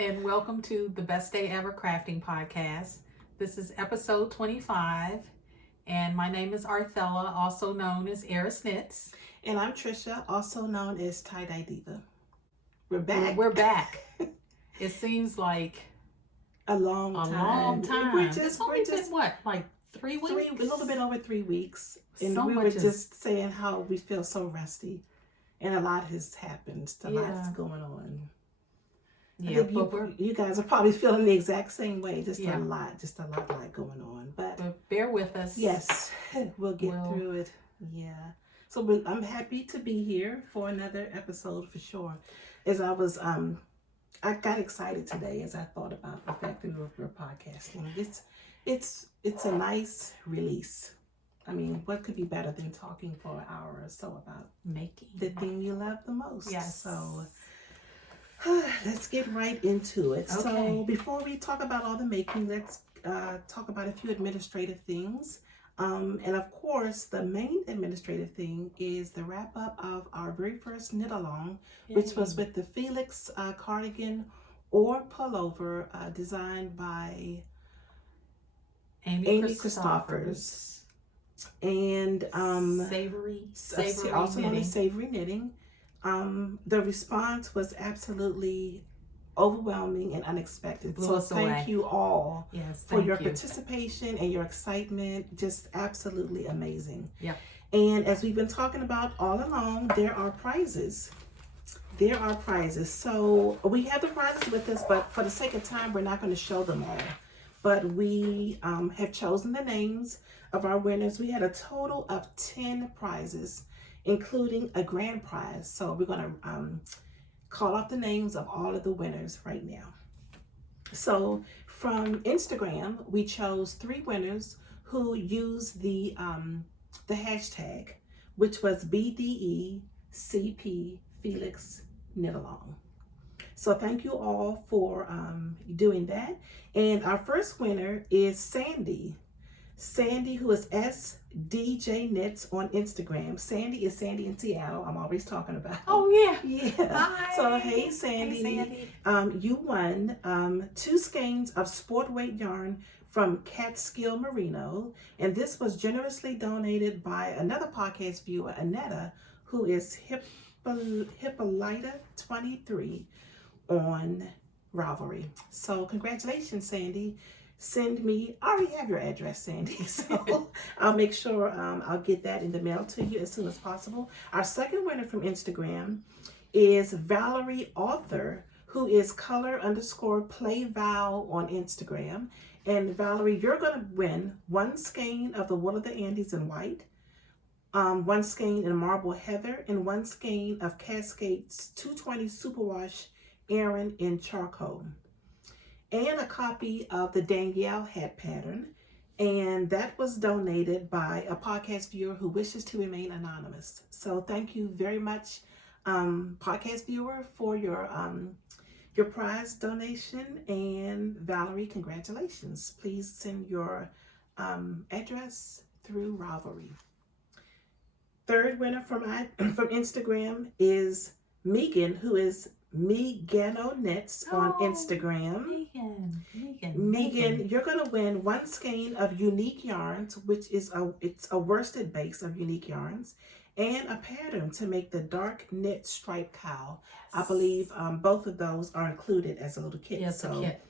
and welcome to the Best Day Ever Crafting Podcast. This is episode 25, and my name is Arthella, also known as Eris Knits. And I'm Trisha, also known as Tie-Dye Diva. We're back. We're back. It seems like a long time. It's only been what, like 3 weeks? A little bit over 3 weeks. And So we much were is- just saying how we feel so rusty. And a lot has happened. A lot's going on. Yeah, you guys are probably feeling the exact same way. Just Yeah. a lot going on. But bear with us. yes, we'll get through it. Yeah. So I'm happy to be here for another episode for sure. As I was, I got excited today as I thought about the fact that we're podcasting. It's a nice release. I mean, what could be better than talking for an hour or so about making the thing you love the most? Yes. So let's get right into it. Okay. So before we talk about all the making, let's talk about a few administrative things. And of course, the main administrative thing is the wrap up of our very first knit along, which was with the Felix cardigan or pullover designed by Amy Christophers. And savory also known knitting. as Savory Knitting. The response was absolutely overwhelming and unexpected. Blew so us thank away. you all for Thank your you. participation and your excitement. Just absolutely amazing. Yep. And as we've been talking about all along, there are prizes. So we have the prizes with us, but for the sake of time, we're not going to show them all. But we have chosen the names of our winners. We had a total of 10 prizes, including a grand prize. So we're going to call out the names of all of the winners right now. So from Instagram, we chose 3 winners who used the hashtag, which was BDECP Felix Knit Along. So thank you all for doing that. And our first winner is Sandy. Sandy, who is SDJ Knits on Instagram. Sandy is Sandy in Seattle. I'm always talking about. Oh, yeah. Yeah. Hi. So, hey, Sandy. Hey, Sandy. You won 2 skeins of sport weight yarn from Catskill Merino. And this was generously donated by another podcast viewer, Annetta, who is Hippolyta23 on Ravelry. So congratulations, Sandy. I already have your address, Sandy, so I'll make sure I'll get that in the mail to you as soon as possible. Our second winner from Instagram is Valerie Author, who is color_playval on Instagram. And Valerie, you're going to win 1 skein of the Wool of the Andes in white, 1 skein in Marble Heather, and 1 skein of Cascades 220 Superwash Aran in charcoal, and a copy of the Danielle hat pattern. And that was donated by a podcast viewer who wishes to remain anonymous. So thank you very much, podcast viewer, for your prize donation. And Valerie, congratulations. Please send your address through Ravelry. Third winner from Instagram is Megan, who is Megano Knits on Instagram. Megan, you're going to win 1 skein of Unique Yarns, which is a worsted base of Unique Yarns, and a pattern to make the dark knit striped cowl. I believe both of those are included as a little kit. Yes, so a kit.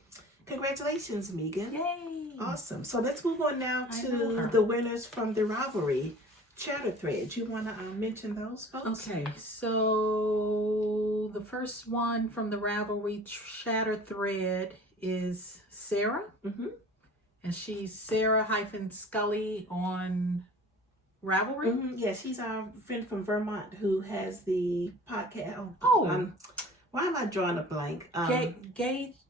Congratulations, Megan. Yay! Awesome. So let's move on now to the winners from the Ravelry chatter thread. You want to mention those folks? Okay, so the first one from the Ravelry chatter thread is Sarah. Mm-hmm. And she's Sarah-Scully on Ravelry. Mm-hmm. Yeah, she's our friend from Vermont who has the podcast. Why am I drawing a blank?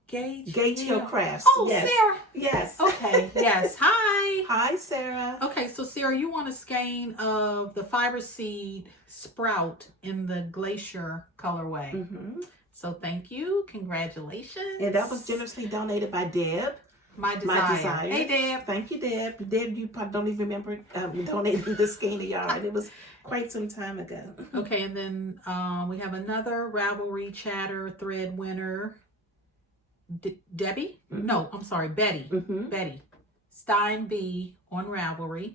Gage Hill Crafts. Oh, yes. Sarah. Yes. Okay. Yes. Hi. Hi, Sarah. Okay, so Sarah, you want a skein of the fiber seed sprout in the glacier colorway. Mm-hmm. So thank you. Congratulations. And that was generously donated by Deb. My desire. Hey, Deb. Thank you, Deb. Deb, you probably don't even remember donating the skein of yarn. It was quite some time ago. Okay, and then we have another Ravelry chatter thread winner. Debbie? Mhm. No, I'm sorry, Betty. Mm-hmm. Betty. Stein B on Ravelry.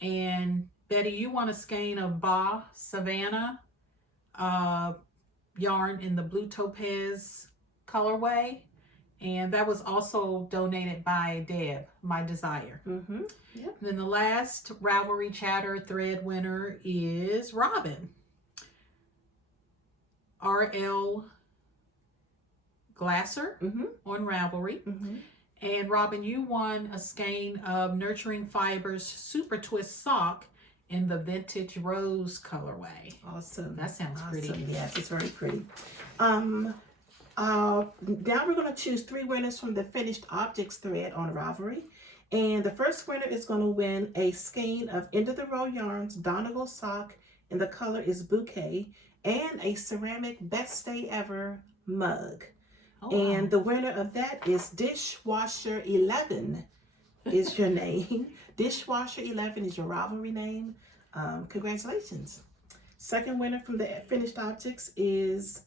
And Betty, you want a skein of Ba Savannah yarn in the blue topaz colorway. And that was also donated by Deb, My Desire. Mm-hmm. Yep. Then the last Ravelry Chatter thread winner is Robin. R.L. Glasser on Ravelry. Mm-hmm. And Robin, you won a skein of Nurturing Fibers Super Twist Sock in the Vintage Rose colorway. Awesome. That sounds pretty. Yes, it's very pretty. Now we're going to choose 3 winners from the Finished Objects thread on Ravelry. And the first winner is going to win a skein of End of the Row Yarns Donegal sock, and the color is Bouquet, and a ceramic Best Day Ever mug. Oh, and wow. the winner of that is Dishwasher 11 is your name. Dishwasher 11 is your Ravelry name. Congratulations. Second winner from the Finished Objects is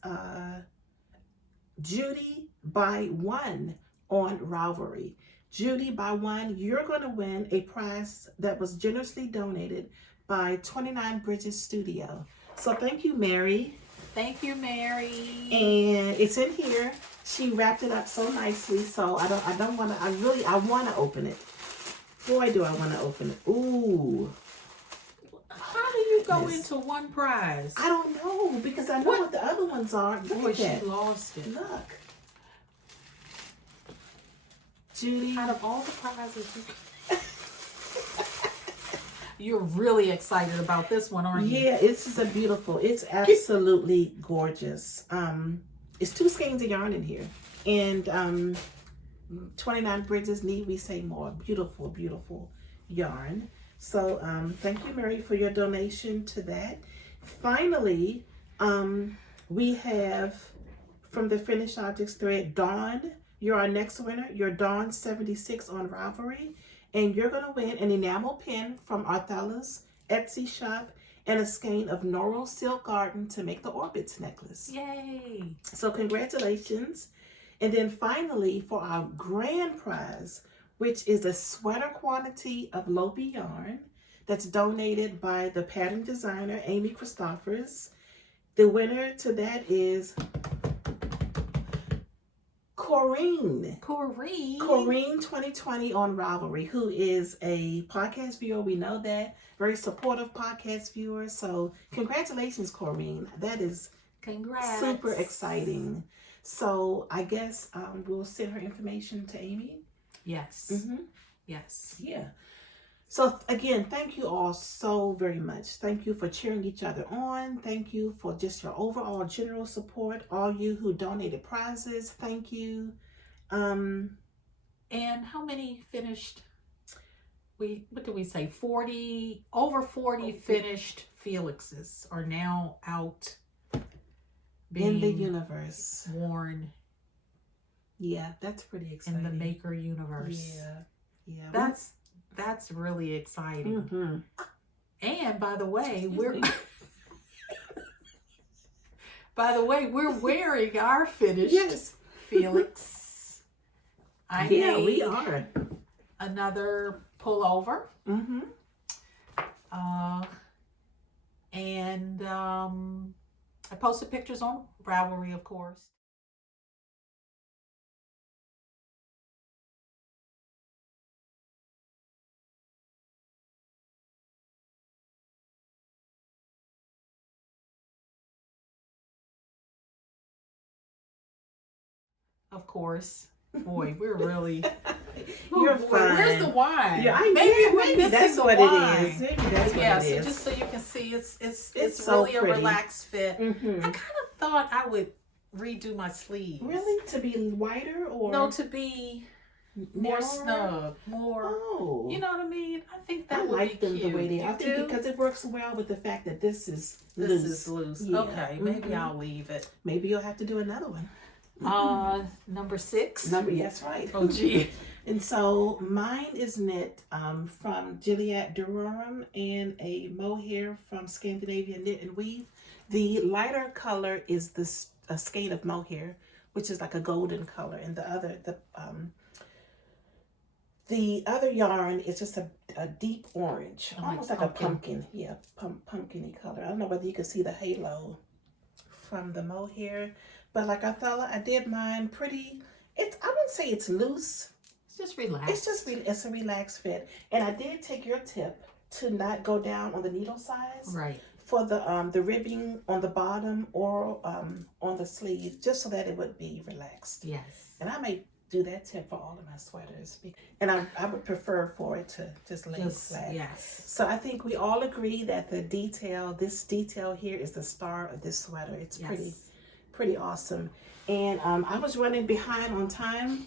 Judy by 1 on Ravelry. Judy by 1, you're going to win a prize that was generously donated by 29 Bridges Studio. So thank you, Mary. Thank you, Mary. And it's in here. She wrapped it up so nicely. So I want to open it. Boy, do I want to open it. Ooh. How do you go into one prize? I don't know, because I know what the other ones are. Look Boy, at that. she lost it. Look. Judy. Out of all the prizes you're really excited about this one, aren't you? Yeah, it's just it's absolutely gorgeous. It's 2 skeins of yarn in here. And 29 Bridges, need we say more. Beautiful, beautiful yarn. So thank you, Mary, for your donation to that. Finally, we have from the Finished Objects thread, Dawn. You're our next winner. You're Dawn 76 on Ravelry. And you're going to win an enamel pin from Arthella's Etsy shop and a skein of Normal Silk Garden to make the Orbits necklace. Yay! So congratulations. And then finally, for our grand prize, which is a sweater quantity of Lopi yarn that's donated by the pattern designer, Amy Christophers. The winner to that is Corrine 2020 on Ravelry, who is a podcast viewer. We know that. Very supportive podcast viewer. So congratulations, Corine. That is super exciting. So I guess we'll send her information to Amy. Yes. Mm-hmm. Yes. Yeah. So again, thank you all so very much. Thank you for cheering each other on. Thank you for just your overall general support. All you who donated prizes, thank you. And how many finished? What did we say? 40, over 40 finished Felixes are now out in the universe, worn. Yeah, that's pretty exciting. In the maker universe. Yeah. That's really exciting. Mm-hmm. And by the way, we're wearing our finished Felix. We are. Another pullover. Mm-hmm. And I posted pictures on Ravelry, of course. Of course. Boy, we're really... You're fine. Where's the wine? Yeah, maybe that's what it is. Maybe that's what it is. So just so you can see, it's so really pretty. A relaxed fit. Mm-hmm. I kind of thought I would redo my sleeves. Really? To be wider or? No, to be more narrower? snug, more. Oh. You know what I mean? I think that I would like be them cute. the way they You are. I think do? because it works well with the fact that this is loose. This is loose. Yeah. Okay, maybe Mm-hmm. I'll leave it. Maybe you'll have to do another one. Number 6. Yes, right. Oh, gee. And so mine is knit from Juliet Durham and a mohair from Scandinavian Knit and Weave. The lighter color is a skein of mohair, which is like a golden color, and the other yarn is just a deep orange, almost like pumpkin. a pumpkin. Yeah, pumpkin-y color. I don't know whether you can see the halo from the mohair, but like I did mine pretty. I wouldn't say it's loose. It's just relaxed. It's a relaxed fit. And I did take your tip to not go down on the needle size. Right. For the ribbing on the bottom or on the sleeve, just so that it would be relaxed. Yes. And I may do that tip for all of my sweaters. And I would prefer for it to just lay flat. Yes. So I think we all agree that this detail here is the star of this sweater. It's pretty awesome. And I was running behind on time,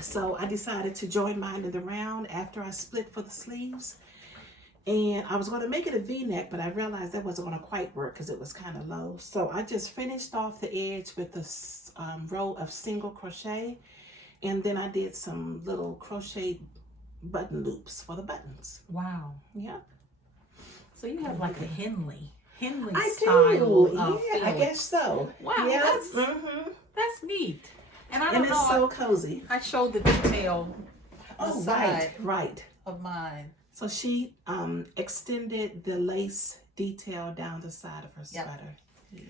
so I decided to join mine in the round after I split for the sleeves. And I was going to make it a V-neck, but I realized that wasn't going to quite work because it was kind of low. So I just finished off the edge with a row of single crochet. And then I did some little crochet button loops for the buttons. Wow. Yeah. So you have like a Henley I style do. of Yeah, I Felix. guess so. Wow, Yeah. that's neat. And I And don't it's know. so cozy. I showed the detail on the Oh, side right. of mine. So she extended the lace detail down the side of her sweater. Yeah.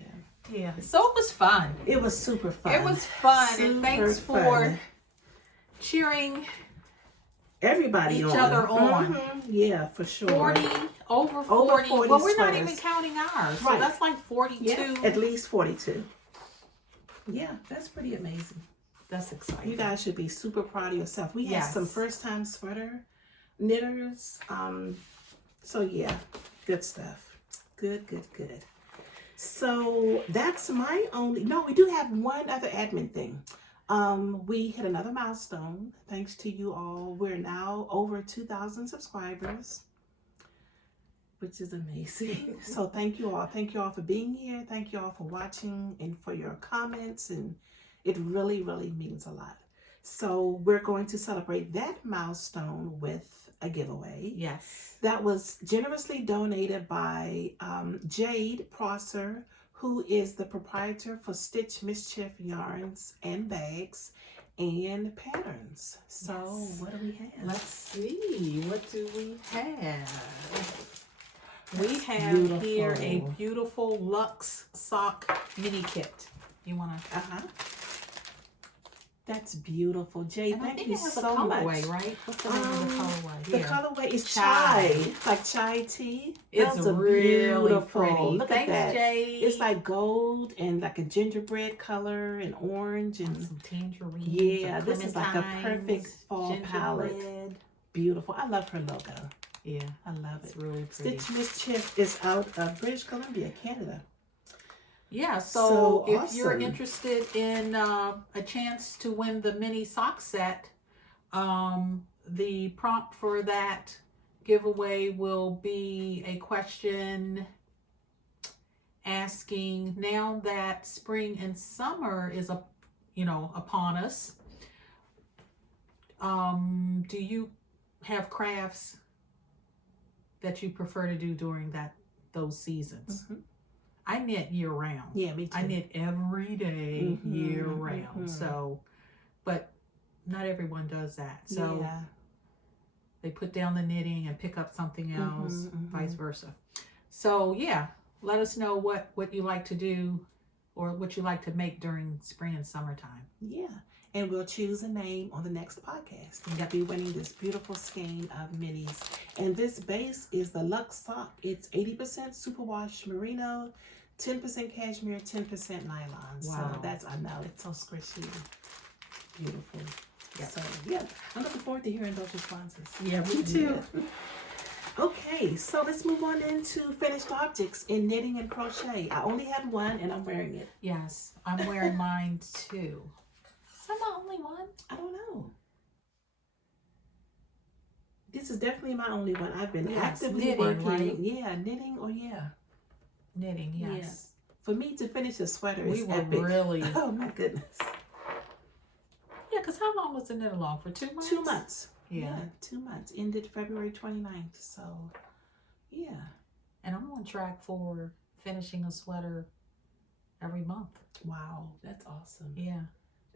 Yeah. So it was fun. It was super fun. It was fun, and thanks for fun. cheering Everybody each on. other on. Yeah, for sure. Over 40. Over 40 well, we're not sweaters. even counting ours. So Right. that's like 42. Yeah, at least 42. Yeah, that's pretty amazing. That's exciting. You guys should be super proud of yourself. We had some first-time sweater knitters. So yeah, good stuff. Good. So that's my only. No, we do have one other admin thing. We hit another milestone. Thanks to you all. We're now over 2,000 subscribers, which is amazing. So thank you all. Thank you all for being here. Thank you all for watching and for your comments. And it really, really means a lot. So we're going to celebrate that milestone with a giveaway. Yes. That was generously donated by Jade Prosser, who is the proprietor for Stitch Mischief Yarns and Bags and Patterns. So what do we have? Let's see. What do we have? We have here a beautiful Luxe sock mini kit. You want to? That's beautiful, Jade. And thank I think you it has so a colorway, much. Right? What's the name of the colorway? The Here. colorway is Chai. chai, like chai tea. It's Those are really beautiful. pretty. Look Thanks, at that. Jade. It's like gold and like a gingerbread color and orange and some tangerines. yeah, this is like a perfect fall palette. Beautiful. I love her logo. Yeah, I love it's it. really pretty. Stitch Mischief is out of British Columbia, Canada. Yeah, so if awesome. you're interested in a chance to win the mini sock set, the prompt for that giveaway will be a question asking, now that spring and summer is upon us, do you have crafts that you prefer to do during those seasons? I knit year round. Yeah, me too. I knit every day year round. So, but not everyone does that. So they put down the knitting and pick up something else, vice versa. So yeah, let us know what you like to do or what you like to make during spring and summertime. Yeah. And we'll choose a name on the next podcast. And you'll be winning this beautiful skein of minis. And this base is the Luxe sock. It's 80% superwash merino, 10% cashmere, 10% nylon. Wow. So that's, I know, it's so squishy. Beautiful. Yep. So yeah, I'm looking forward to hearing those responses. Yeah, me too. Yeah. Okay, so let's move on into finished objects in knitting and crochet. I only had one and I'm wearing it. Yes, I'm wearing mine too. Am I the only one? I don't know. This is definitely my only one. I've been actively knitting, working. right? Yeah, knitting or Knitting, yes. Yeah. For me to finish a sweater We is were epic. really... Oh my goodness. Yeah, because how long was the knit along? For 2 months? 2 months. Yeah. 2 months. Ended February 29th. So, yeah. And I'm on track for finishing a sweater every month. Wow, that's awesome. Yeah.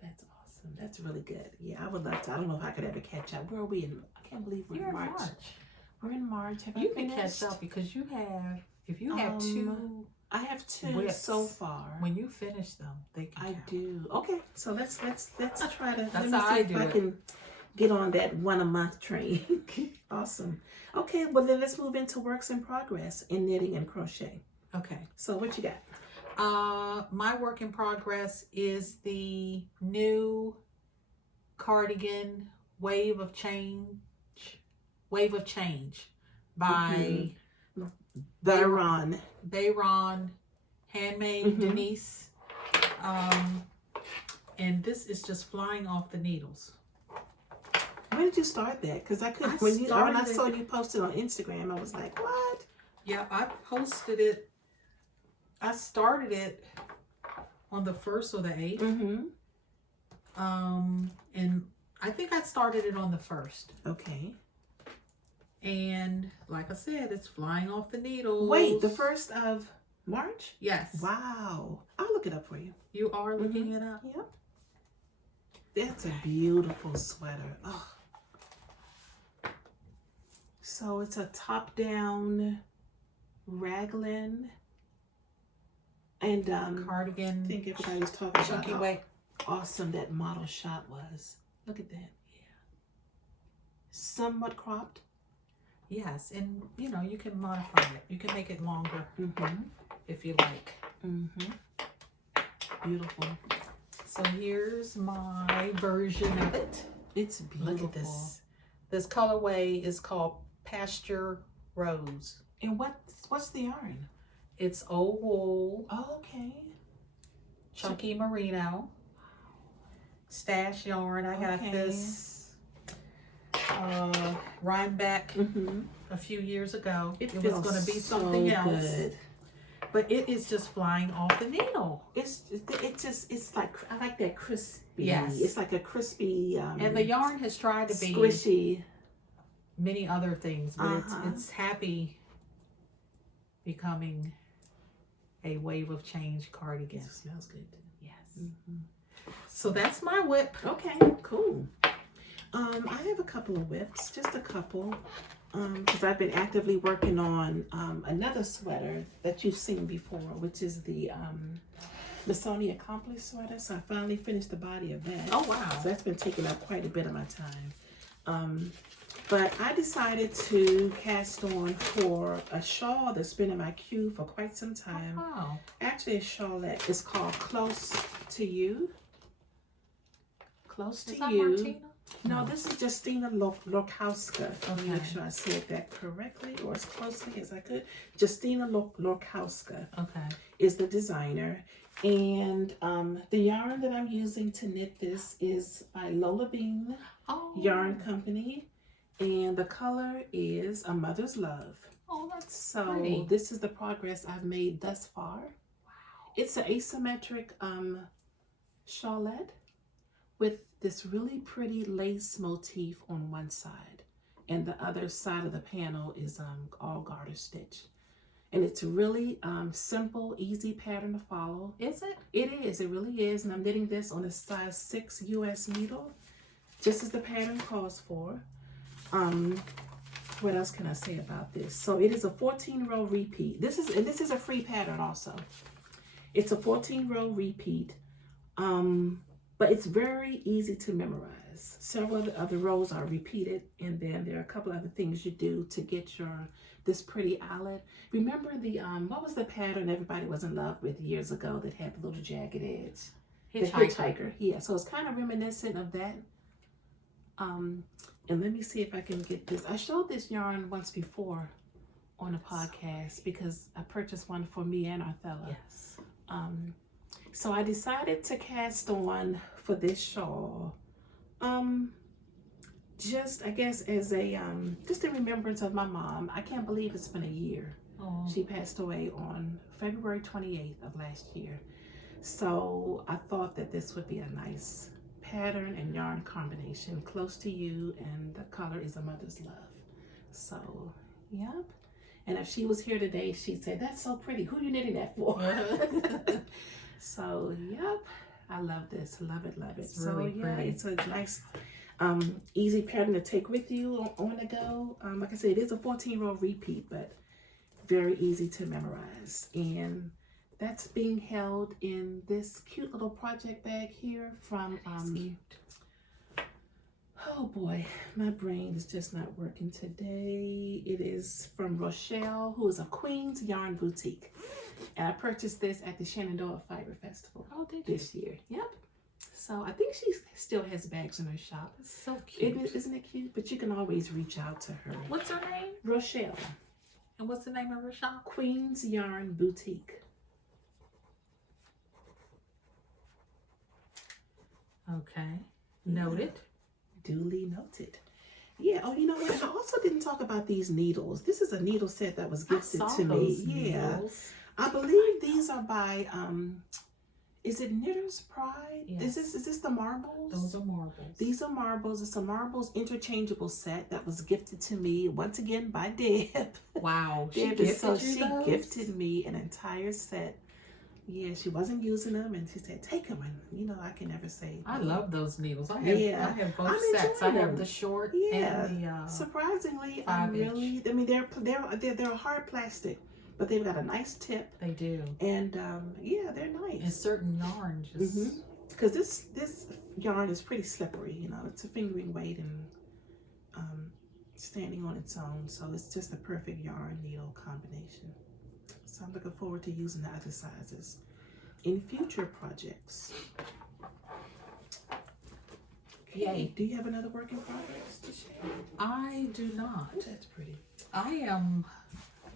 That's awesome. That's really good. Yeah, I would love to. I don't know if I could ever catch up. Where are we in? I can't believe we're in March. We're in March. Have you I can finished? catch up because you have, if you have two, I have 2 whips so far. when you finish them, they can count. I do. Okay, so let's try to. That's let me how see I if do I it. can get on that 1 a month train. Awesome. Okay, well then let's move into works in progress in knitting and crochet. Okay. So what you got? My work in progress is the new cardigan Wave of Change by Byron. handmade Denise. And this is just flying off the needles. When did you start that? Because I couldn't. When I saw you posted on Instagram, I was like, what? Yeah, I posted it. I started it on the 1st or the 8th. And I think I started it on the 1st. Okay. And like I said, it's flying off the needles. Wait, the 1st of March? Yes. Wow. I'll look it up for you. You are looking it up? Yep. That's a beautiful sweater. Oh. So it's a top-down raglan and cardigan. I think everybody's talking about Chunky how weight. awesome that model shot was. Look at that. Yeah. Somewhat cropped. Yes, and you know, you can modify it. You can make it longer if you like. Beautiful. So here's my version of it. It's beautiful. Look at this. This colorway is called Pasture Rose. And what's the yarn? It's old wool. Oh, okay. Chunky merino. Stash yarn. I got this Rhinebeck a few years ago. It was going to be something else. Good. But it is just flying off the needle. It's like, I like that crispy. Yes. It's like a crispy. And the yarn has tried to be squishy. Many other things, but it's happy becoming a Wave of Change cardigan. It smells good too. Yes. So that's my whip. Okay, cool. I have a couple of whips, just a couple, because I've been actively working on another sweater that you've seen before, which is the Milestone Accomplished sweater. So I finally finished the body of that. Oh wow! So that's been taking up quite a bit of my time. But I decided to cast on for a shawl that's been in my queue for quite some time. Oh, wow. Actually, a shawlette. It's called Close to You. Close to You. Martina? No, this is Justina Lorkowska. Let me Okay. make sure I said that correctly or as closely as I could. Justina Lorkowska Okay. is the designer. And the yarn that I'm using to knit this is by Lola Bean Yarn Company. And the color is A Mother's Love. Oh, that's so pretty. This is the progress I've made thus far. Wow. It's an asymmetric shawlette with this really pretty lace motif on one side. And the other side of the panel is all garter stitch. And it's really simple, easy pattern to follow. Is it? It is. It really is. And I'm knitting this on a size 6 US needle, just as the pattern calls for. What else can I say about this? So it is a 14-row repeat. This is a free pattern also. It's a 14-row repeat, but it's very easy to memorize. Several of the rows are repeated, and then there are a couple other things you do to get this pretty eyelet. Remember the what was the pattern everybody was in love with years ago that had the little jagged edge? The hitchhiker. Yeah, so it's kind of reminiscent of that. And let me see if I can get this. I showed this yarn once before on a podcast because I purchased one for me and Arthella. Yes. So I decided to cast on for this shawl. Just I guess as a just a remembrance of my mom. I can't believe it's been a year. Oh. She passed away on February 28th of last year. So I thought that this would be a nice pattern and yarn combination. Close to You, and the color is A Mother's Love. So, yep. And if she was here today, she'd say, "That's so pretty. Who are you knitting that for?" So, yep. I love this. Love it, love it. It's really pretty. It's a nice, easy pattern to take with you on the go. Like I said, it is a 14-row repeat, but very easy to memorize. And that's being held in this cute little project bag here from, oh boy, my brain is just not working today. It is from Rochelle, who is a Queen's Yarn Boutique. And I purchased this at the Shenandoah Fiber Festival this year. Yep. So I think she still has bags in her shop. It's so cute. Isn't it cute? But you can always reach out to her. What's her name? Rochelle. And what's the name of her shop? Queen's Yarn Boutique. Okay. Noted. Duly noted. Yeah. Oh, you know what? I also didn't talk about these needles. This is a needle set that was gifted to me. Yeah. Needles. I believe these are by is it Knitter's Pride? Yes. Is this the marbles? Those are marbles. These are marbles. It's a marbles interchangeable set that was gifted to me once again by Deb. Wow. She gifted me an entire set. Yeah, she wasn't using them, and she said, "Take them." And you know, I can never say. I love those needles. I have both I'm sets. I have them. the short Yeah. and the Surprisingly, I'm 5-inch. really. I mean, they're a hard plastic, but they've got a nice tip, They do. and yeah, they're nice. And certain yarn just. Because this yarn is pretty slippery. You know, it's a fingering weight and standing on its own, so it's just a perfect yarn needle combination. So I'm looking forward to using the other sizes in future projects. Okay. Yay. Do you have another work in progress to share? I do not. Oh, that's pretty. I am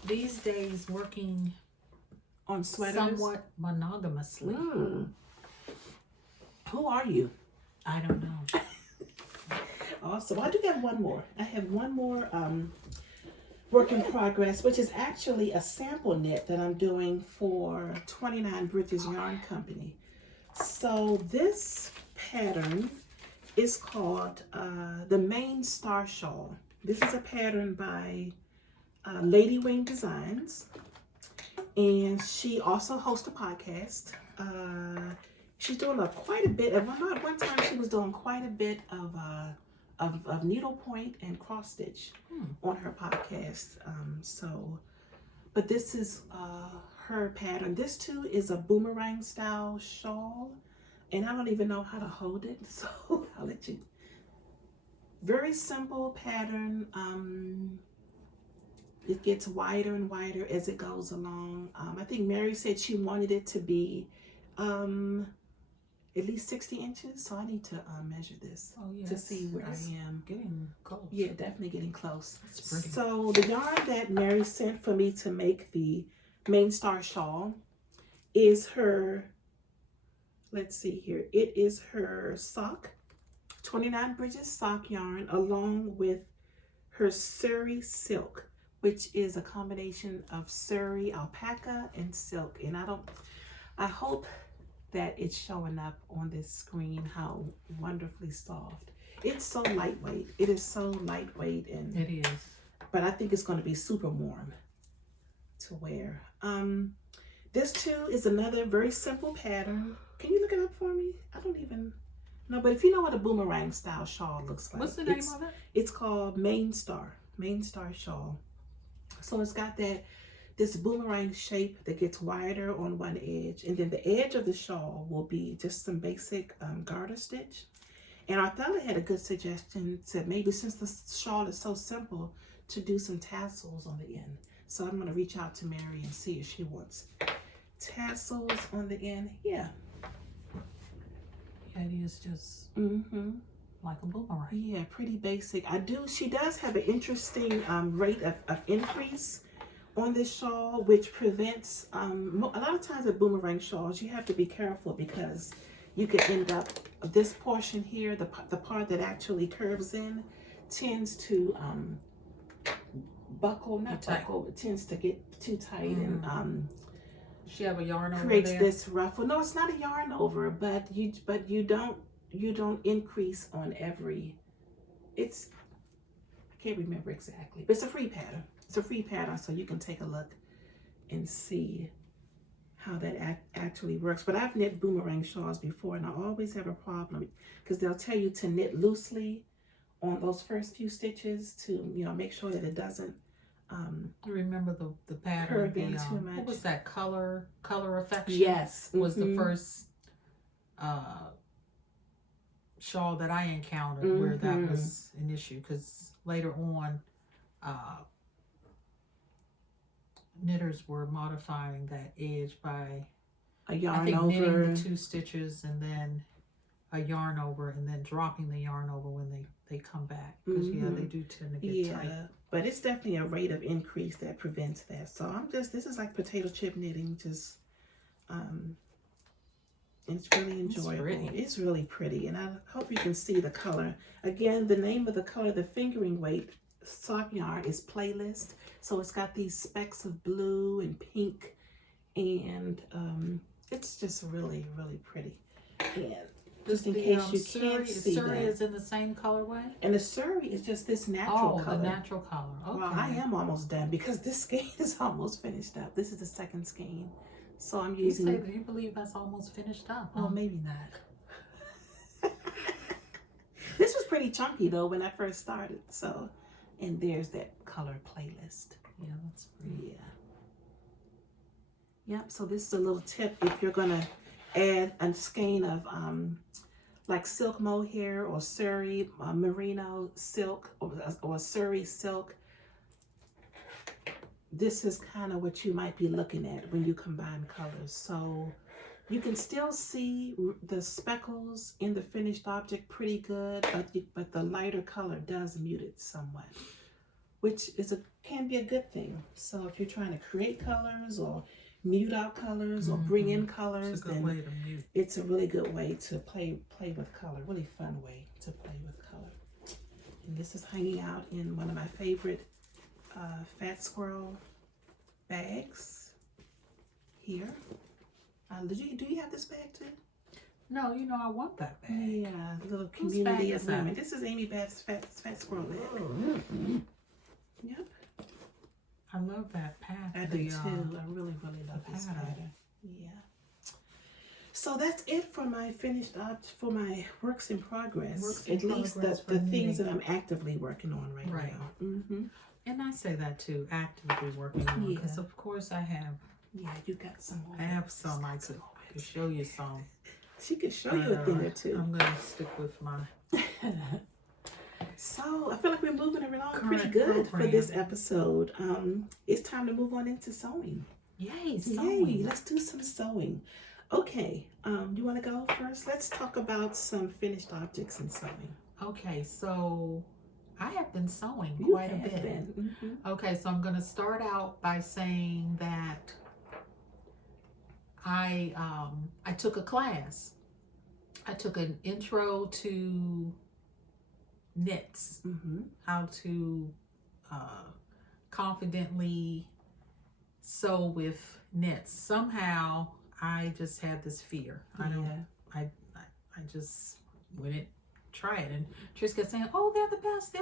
these days working On sweaters? somewhat monogamously. Who are you? I don't know. Awesome. I do have one more. I have one more work in progress, which is actually a sample knit that I'm doing for 29 Bridges Yarn Company. So this pattern is called the Main Star Shawl. This is a pattern by Lady Wing Designs, and she also hosts a podcast. She's doing quite a bit. At one time, she was doing quite a bit of needlepoint and cross stitch on her podcast. But this is her pattern. This too is a boomerang style shawl, and I don't even know how to hold it, so I'll let you. Very simple pattern. It gets wider and wider as it goes along. I think Mary said she wanted it to be at least 60 inches, so I need to measure this to see where I am. Getting close. Yeah, definitely getting close. That's pretty. So the yarn that Mary sent for me to make the Main Star Shawl is her, let's see here, it is her sock, 29 Bridges sock yarn, along with her Surrey silk, which is a combination of Surrey alpaca and silk. And I hope that it's showing up on this screen how wonderfully soft. It's so lightweight. It is so lightweight, and It is. but I think it's going to be super warm to wear. This too is another very simple pattern. Can you look it up for me? I don't even know, but if you know what a boomerang style shawl looks like. What's the name of it? It's called Main Star Shawl. So it's got this boomerang shape that gets wider on one edge, and then the edge of the shawl will be just some basic garter stitch. And Arthella had a good suggestion to maybe, since the shawl is so simple, to do some tassels on the end. So I'm going to reach out to Mary and see if she wants tassels on the end. Yeah. Yeah, it is just like a boomerang. Yeah, pretty basic. She does have an interesting rate of increase on this shawl, which prevents, a lot of times with boomerang shawls, you have to be careful because you could end up, this portion here, the part that actually curves in, tends to it tends to get too tight and She have a yarn over creates there? this ruffle. No, it's not a yarn over, but you don't increase on every, I can't remember exactly, but it's a free pattern. It's a free pattern, so you can take a look and see how that actually works. But I've knit boomerang shawls before, and I always have a problem because they'll tell you to knit loosely on those first few stitches to, you know, make sure that it doesn't remember the pattern. Curve in too much. What was that? Color Affection? Yes. Was the first shawl that I encountered where that was an issue, because later on knitters were modifying that edge by a yarn I think over, knitting the 2 stitches and then a yarn over, and then dropping the yarn over when they come back, because yeah, they do tend to get tight. But it's definitely a rate of increase that prevents that. So this is like potato chip knitting, just it's really enjoyable. It's really pretty, and I hope you can see the color. Again, the name of the color, the fingering weight sock yarn, is Playlist. So it's got these specks of blue and pink, and it's just really, really pretty. And just in case you can't see that, Surrey is in the same colorway, and the Surrey is just this natural color. The natural color. Okay. Well, I am almost done because this skein is almost finished up. This is the second skein, so I'm using. You believe that's almost finished up? Well, maybe not. This was pretty chunky though when I first started. So, and there's that color Playlist. Yeah, that's pretty. Yep. So this is a little tip if you're gonna add a skein of like silk mohair or Surrey merino silk or Surrey silk. This is kind of what you might be looking at when you combine colors. So you can still see the speckles in the finished object pretty good, but the lighter color does mute it somewhat, which can be a good thing. So if you're trying to create colors or mute out colors or bring in colors, then it's a really good way to play with color. Really fun way to play with color. And this is hanging out in one of my favorite Fat Squirrel bags here. Do you have this bag too? No, you know I want that bag. Yeah, little community of women. This is Amy Beth's Fat Squirrel bag. Yep. I love that pattern. I do too. I really, really love this pattern. Yeah. So that's it for my for my works in progress. At least the things that I'm actively working on right now. And I say that too, actively working on, because of course I have. Yeah, you got some more. I have some. I could show you some. She could show you a thing or two. I'm gonna stick with my. So I feel like we're moving along pretty good for this episode. It's time to move on into sewing. Yay, sewing. Yay, let's do some sewing. Okay, you want to go first? Let's talk about some finished objects in sewing. Okay, so I have been sewing You quite a have bit. been. Okay, so I'm going to start out by saying that I took a class. I took an intro to knits, how to confidently sew with knits. Somehow I just had this fear. I just wouldn't try it, and Trish kept saying, "Oh, they're the best,"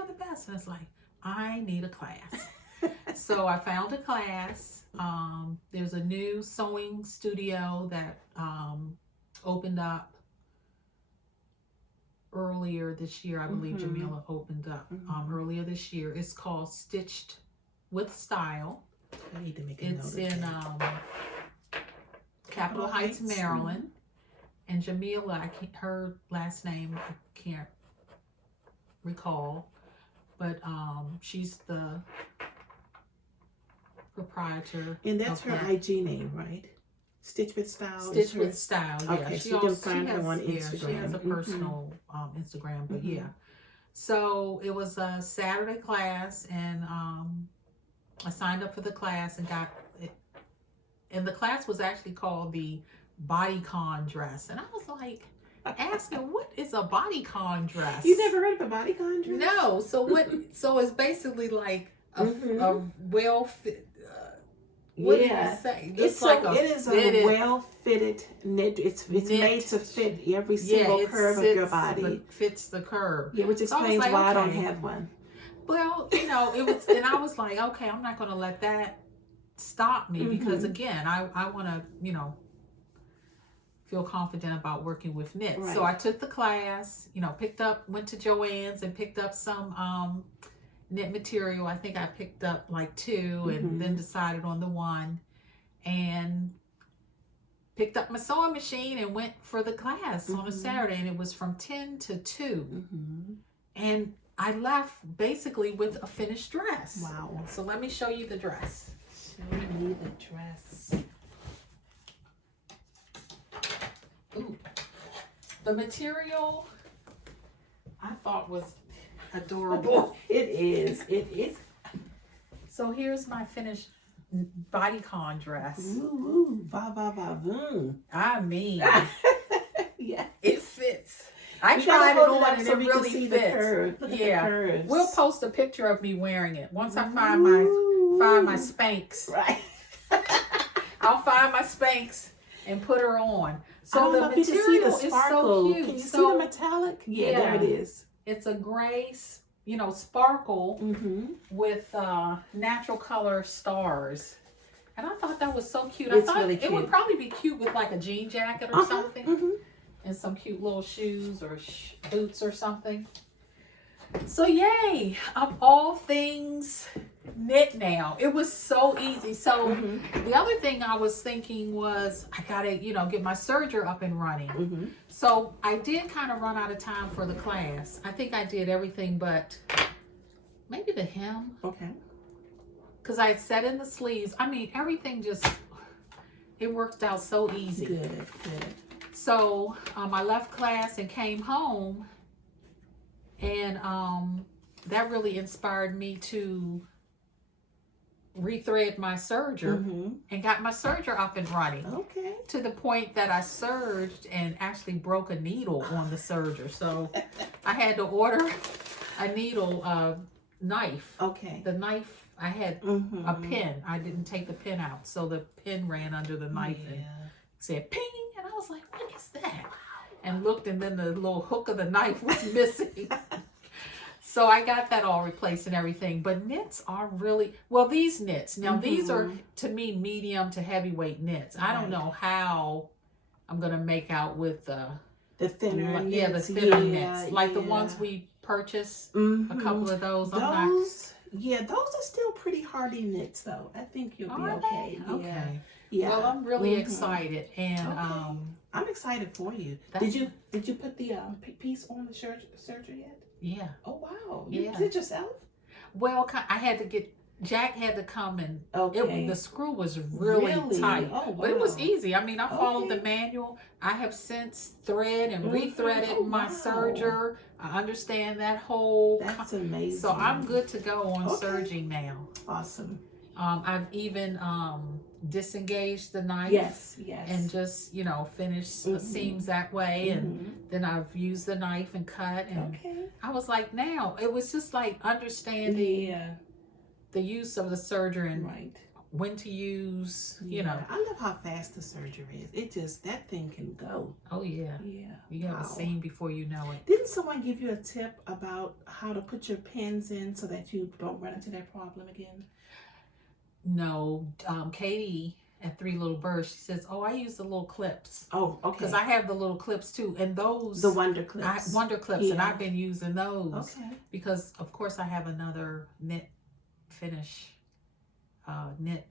and it's like, I need a class. So I found a class. There's a new sewing studio that opened up earlier this year. I believe Jamila opened up earlier this year. It's called Stitched with Style. I need to make a It's note of in that. Capitol Heights, Maryland. And Jamila, her last name I can't recall, but she's the proprietor. And that's her IG name, right? Stitch with Style. Stitch with Style. Yeah. Okay, so you can find her on Instagram. Yeah, she has a personal Instagram, but yeah. So it was a Saturday class, and I signed up for the class and got it. And the class was actually called the bodycon dress, and I was like asking, what is a bodycon dress? You never heard of a bodycon dress? No. So what? So it's basically like a well fit. What do you say? It is a well fitted knit. It's made to fit every single curve of your body. Fits the curve. Yeah, which explains why I don't have one. Well, you know, it was, and I was like, okay, I'm not going to let that stop me because again, I want to, you know, feel confident about working with knits. Right. So I took the class, you know, went to Joann's and picked up some knit material. I think I picked up like 2 and then decided on the 1 and picked up my sewing machine and went for the class on a Saturday, and it was from 10 to 2. And I left basically with a finished dress. Wow. So let me show you the dress. Show me the dress. Ooh. The material I thought was adorable. It is. It is. So here's my finished bodycon dress. Ooh, va va va voom. I mean, Yeah. it fits. I You tried gotta it hold on up and so it we can really see fits. the curve. Look at the curves. We'll post a picture of me wearing it once I find my Spanx. Right. I'll find my Spanx and put her on. So the you can see the material is sparkle. so cute. Can you see So the metallic? Yeah, there it is. it's a gray, you know, sparkle with natural color stars. And I thought that was so cute. It's I thought really it cute. would probably be cute with like a jean jacket or something. And some cute little shoes or boots or something. So yay, of all things knit now. It was so easy. So the other thing I was thinking was I gotta, you know, get my serger up and running. So I did kind of run out of time for the class. I think I did everything but maybe the hem. Okay. Because I had set in the sleeves. I mean, everything just, it worked out so easy. Good, good. So I left class and came home, and that really inspired me to rethread my serger and got my serger up and running. Okay. To the point that I serged and actually broke a needle on the serger. So I had to order a needle knife. Okay. The knife, I had a pin. I didn't take the pin out. So the pin ran under the knife and said ping. And I was like, what is that? And looked, and then the little hook of the knife was missing. So I got that all replaced and everything. But knits are really, well, these knits. Now, these are, to me, medium to heavyweight knits. I don't know how I'm going to make out with the thinner knits. Yeah, the thinner knits. Like the ones we purchased, a couple of those. Yeah, those are still pretty hardy knits, though. I think you'll be okay. Okay. Yeah. Well, I'm really excited, and I'm excited for you. Did you put the piece on the serger yet? Yeah. Oh wow. Yeah. You did it yourself? Well, I had to get Jack had to come and the screw was really tight. Oh, wow. But it was easy. I mean, I followed the manual. I have since thread and rethreaded my serger. I understand that whole. That's amazing. So I'm good to go on serging now. Awesome. I've even disengaged the knife. Yes. And just, you know, finished the seams that way. And then I've used the knife and cut. And I was like, now, it was just like understanding the use of the serger and when to use, you know. I love how fast the serger is. It just, that thing can go. Oh, yeah. Yeah. You have a seam before you know it. Didn't someone give you a tip about how to put your pins in so that you don't run into that problem again? No. Katie at Three Little Birds, she says, oh, I use the little clips. Oh, okay. Because I have the little clips too. And those. The Wonder Clips. Wonder Clips. And I've been using those. Okay. Because, of course, I have another knit finish knit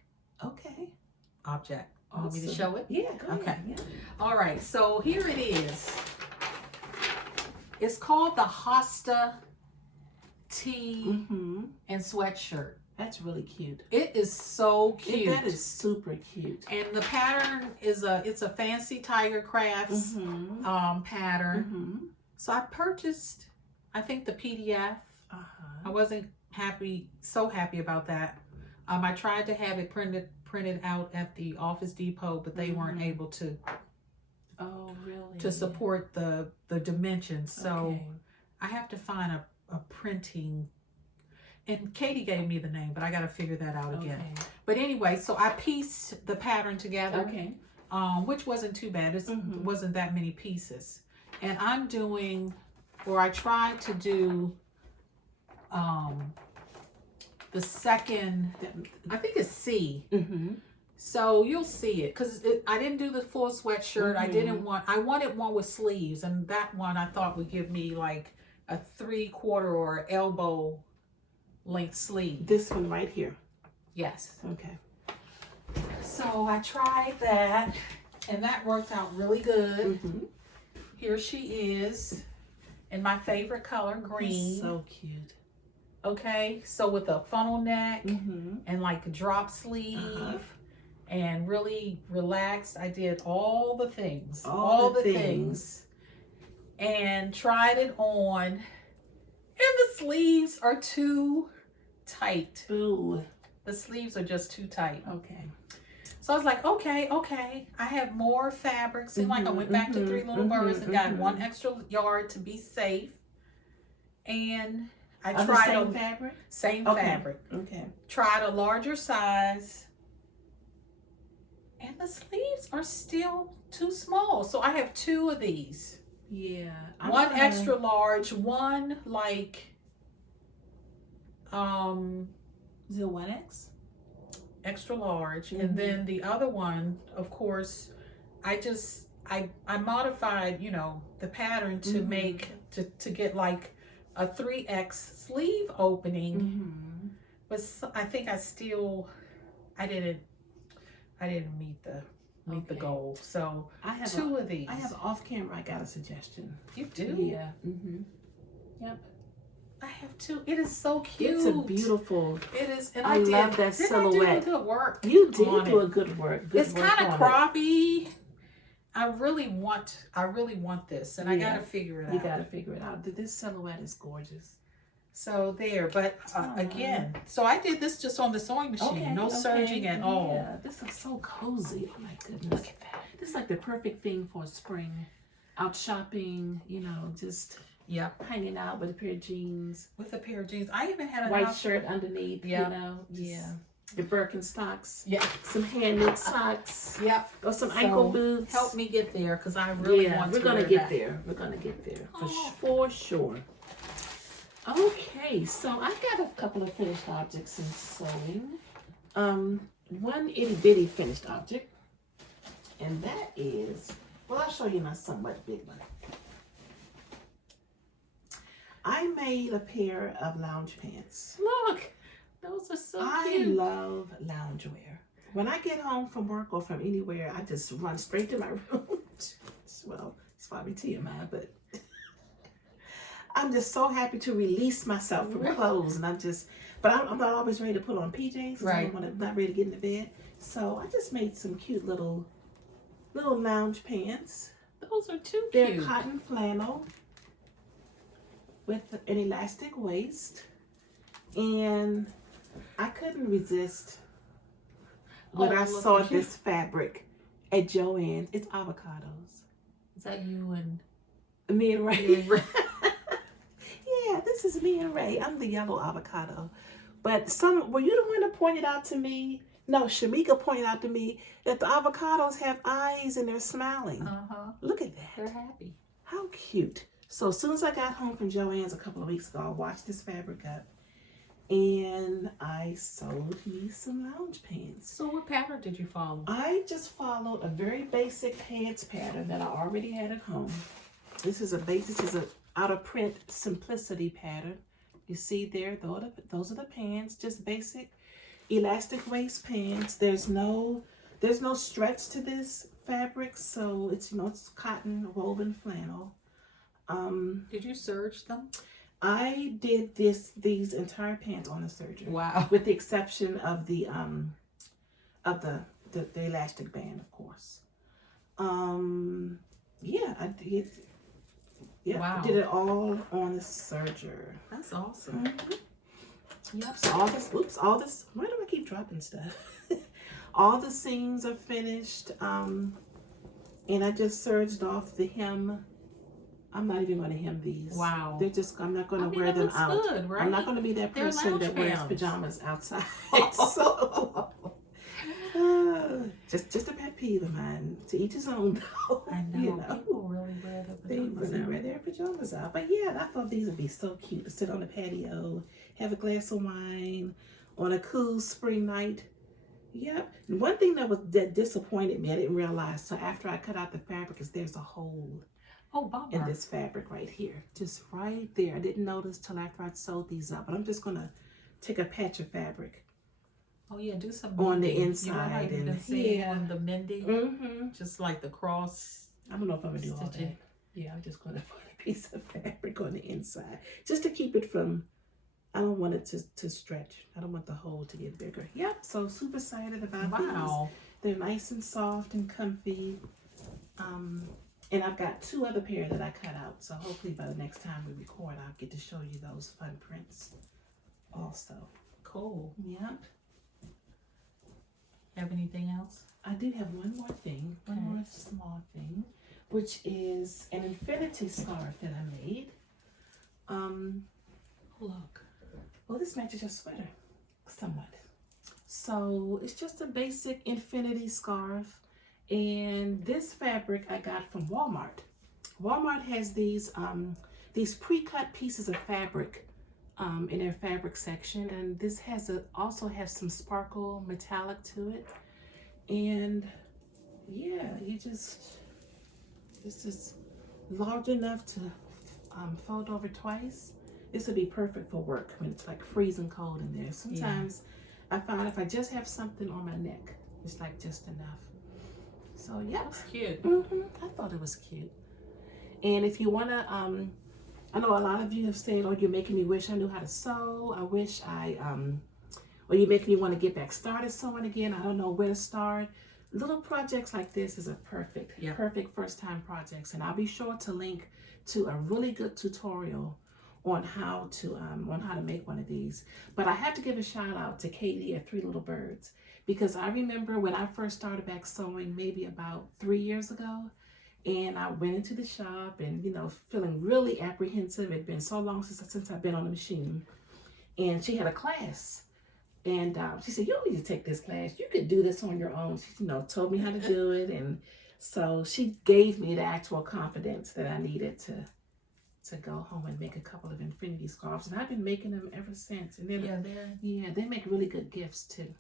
object. Awesome. Want me to show it? Yeah, go ahead. Okay. Yeah. All right, so here it is. It's called the Hosta tee and sweatshirt. That's really cute. It is so cute. That is super cute. And the pattern is it's a fancy Tiger Crafts pattern. So I purchased, I think, the PDF. I wasn't so happy about that. I tried to have it printed out at the Office Depot, but they weren't able to. Oh, really? To support the dimensions. So I have to find a printing. And Katie gave me the name, but I got to figure that out again. But anyway, so I pieced the pattern together, which wasn't too bad. It wasn't that many pieces. And I'm doing, or I tried to do the second, I think it's C. Mm-hmm. So you'll see it because I didn't do the full sweatshirt. Mm-hmm. I wanted one with sleeves, and that one I thought would give me like a 3/4 or elbow length sleeve. This one right here. Yes. Okay. So I tried that, and that worked out really good. Mm-hmm. Here she is in my favorite color, green. So cute. Okay, so with a funnel neck Mm-hmm. and like a drop sleeve. And really relaxed. I did all the things. All the things. And tried it on. And the sleeves are too tight. Ooh. The sleeves are just too tight. Okay. So I was like, okay. I have more fabric. Seemed like I went back to Three Little Birds and got 1 extra yard to be safe. And I tried same fabric? Same Okay. fabric. Okay. Tried a larger size. And the sleeves are still too small. So I have 2 of these. Yeah. One extra large, one like Is it 1X? extra large. And then the other one, of course, I modified, the pattern to make to get like a 3X sleeve opening. Mm-hmm. But I think I didn't meet the goal. So I have 2 of these. I have off camera. I got a suggestion. You do? Yeah. Mm-hmm. Yep. I have 2. It is so cute. It's a beautiful. It is, and I love that silhouette. I do good work. You did on do it. a good work. It's kind of croppy. I really want this, and I gotta figure it out. You gotta figure it out. This silhouette is gorgeous. So there, but again, so I did this just on the sewing machine. No serging at all. Yeah, this is so cozy. Oh my goodness. Look at that. This is like the perfect thing for spring. Out shopping, just hanging out with a pair of jeans. With a pair of jeans. I even had a white shirt underneath, Yeah. The Birkenstocks. Yeah. Some hand knit socks. Yep. Or some ankle boots. Help me get there because I really want to. We're gonna get there. We're gonna get there for sure. Okay, so I got a couple of finished objects in sewing. One itty bitty finished object, and that is, I'll show you my somewhat big one. I made a pair of lounge pants. Look, those are so cute. I love loungewear. When I get home from work or from anywhere, I just run straight to my room. Well, it's probably TMI, but I'm just so happy to release myself from clothes, and I'm not always ready to put on PJs. Right. I'm not ready to get into bed. So I just made some cute little lounge pants. Those are too They're cute. cotton flannel with an elastic waist, and I couldn't resist when I saw this fabric at Joann's. It's avocados. Is that you and Me and Ray. you and Ray? Yeah, this is me and Ray. I'm the yellow avocado. But were you the one that pointed out to me? No, Shamika pointed out to me that the avocados have eyes and they're smiling. Look at that. They're happy. How cute. So as soon as I got home from Joann's a couple of weeks ago, I washed this fabric up and I sewed me some lounge pants. So what pattern did you follow? I just followed a very basic pants pattern that I already had at home. This is a out of print simplicity pattern. You see there, those are the pants, just basic elastic waist pants. There's no stretch to this fabric, so it's it's cotton woven flannel. Did you serge them? I did these entire pants on a serger. Wow. With the exception of the elastic band, of course. Yeah, I did. Yeah, Wow. I did it all on the serger. That's awesome. Yep. So all this. Why do I keep dropping stuff? All the seams are finished. And I just serged off the hem. I'm not even going to hem these. Wow. I'm not going to wear them out. Good, right? I'm not going to be that person that wears pajamas outside. So, just a pet peeve of mine. To each his own, though. I know. People really wear their pajamas They really wear their pajamas out. But yeah, I thought these would be so cute to sit on the patio, have a glass of wine, on a cool spring night. Yep. And one thing that disappointed me, I didn't realize, so after I cut out the fabric, is there's a hole in this fabric right here. Just right there. I didn't notice till after I sewed these up. But I'm just going to take a patch of fabric. Oh yeah, do some on mending. the inside. You know how you've been seeing the mending? Just like the cross. I don't know if I'm going to do all that. Yeah, I'm just going to put a piece of fabric on the inside. Just to keep it from... I don't want it to stretch. I don't want the hole to get bigger. Yep, so super excited about these. They're nice and soft and comfy. And I've got 2 other pairs that I cut out. So hopefully by the next time we record, I'll get to show you those fun prints also. Cool. Yep. Have anything else? I do have one more thing. One more small thing. Which is an infinity scarf that I made. Look. Well, this matches your sweater somewhat. So it's just a basic infinity scarf. And this fabric I got from Walmart. Walmart has these pre-cut pieces of fabric in their fabric section. And this has also has some sparkle metallic to it. And yeah, this is large enough to fold over twice. This would be perfect for work when it's like freezing cold in there. Sometimes I find if I just have something on my neck, it's like just enough. So yeah, that's cute. I thought it was cute. And if you wanna, I know a lot of you have said, "Oh, you're making me wish I knew how to sew. I wish or you're making me want to get back started sewing again. I don't know where to start." Little projects like this is a perfect first time projects, and I'll be sure to link to a really good tutorial on how to make one of these. But I have to give a shout out to Katie at 3 Little Birds, because I remember when I first started back sewing maybe about 3 years ago, and I went into the shop and feeling really apprehensive. It'd been so long since I've been on the machine, and she had a class. And she said, "You don't need to take this class. You could do this on your own." She, told me how to do it. And so she gave me the actual confidence that I needed to go home and make a couple of infinity scarves. And I've been making them ever since. And they make really good gifts too.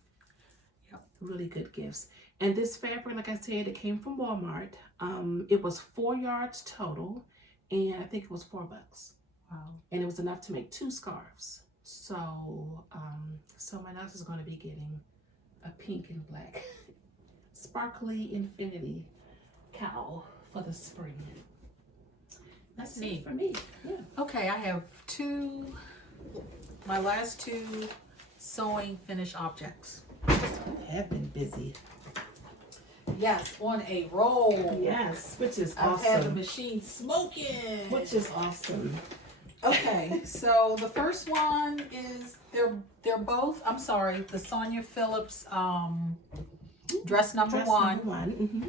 Yep. Really good gifts. And this fabric, like I said, it came from Walmart. It was 4 yards total. And I think it was $4. Wow. And it was enough to make 2 scarves. So someone else is going to be getting a pink and black sparkly infinity cowl for the spring. That's neat for me. Yeah. Okay, I have my last 2 sewing finished objects. I have been busy. Yes, on a roll. Yes, which is awesome. I've had the machine smoking. Which is awesome. Okay, so the first one is they're both. I'm sorry, the Sonia Phillips dress number one. Mm-hmm.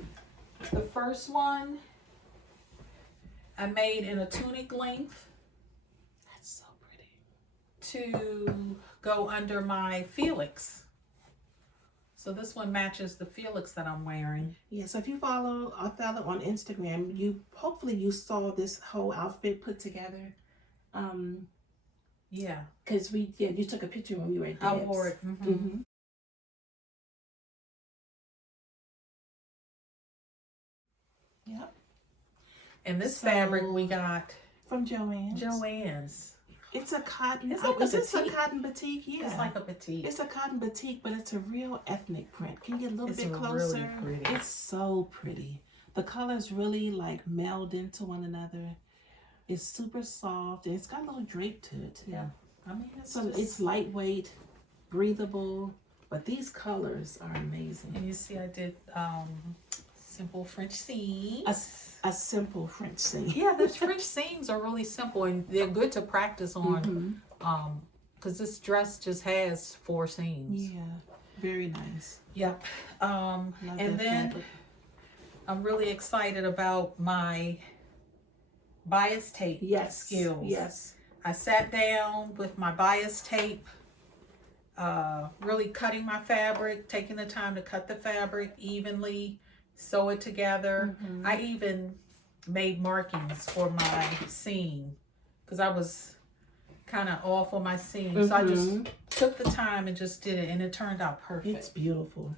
The first one I made in a tunic length. That's so pretty. To go under my Felix. So this one matches the Felix that I'm wearing. Yeah, so if you follow Othello on Instagram, hopefully you saw this whole outfit put together. Yeah. Because you took a picture when we were at Deb's. I wore it. Mm-hmm. Mm-hmm. Yep. And this fabric we got from Joann's. It's a cotton. It's like a cotton batik? Yeah. It's like a batik. It's a cotton batik, but it's a real ethnic print. Can you get a little bit closer? Really pretty. It's so pretty. The colors really like meld into one another. It's super soft, and it's got a little drape to it too. Yeah. I mean, it's lightweight, breathable, but these colors are amazing. And you see, I did simple French seams. A simple French seam. Yeah, the French seams are really simple, and they're good to practice on. Because this dress just has 4 seams. Yeah, very nice. Yep. And then fabric. I'm really excited about my bias tape skills. Yes. I sat down with my bias tape, really cutting my fabric, taking the time to cut the fabric evenly, sew it together. Mm-hmm. I even made markings for my seam because I was kind of off on my seam. So I just took the time and just did it, and it turned out perfect. It's beautiful.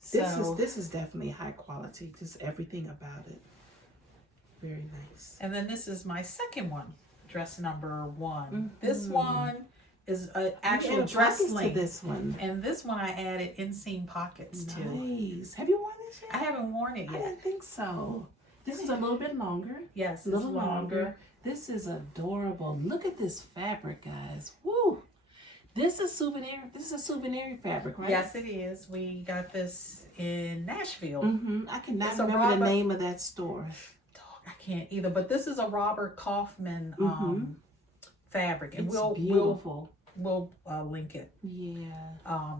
So, this is definitely high quality. Just everything about it. Very nice. And then this is my second one, dress number 1. This one is an actual dress length. This one. And this one I added inseam pockets to. Nice. Have you worn this yet? I haven't worn it yet. I didn't think so. This is a little bit longer. Yes, a little longer. This is adorable. Look at this fabric, guys. Woo! This is souvenir. This is a souvenir fabric, right? Yes, it is. We got this in Nashville. I cannot remember the name of that store. I can't either. But this is a Robert Kaufman fabric, and it's we'll link it. Yeah.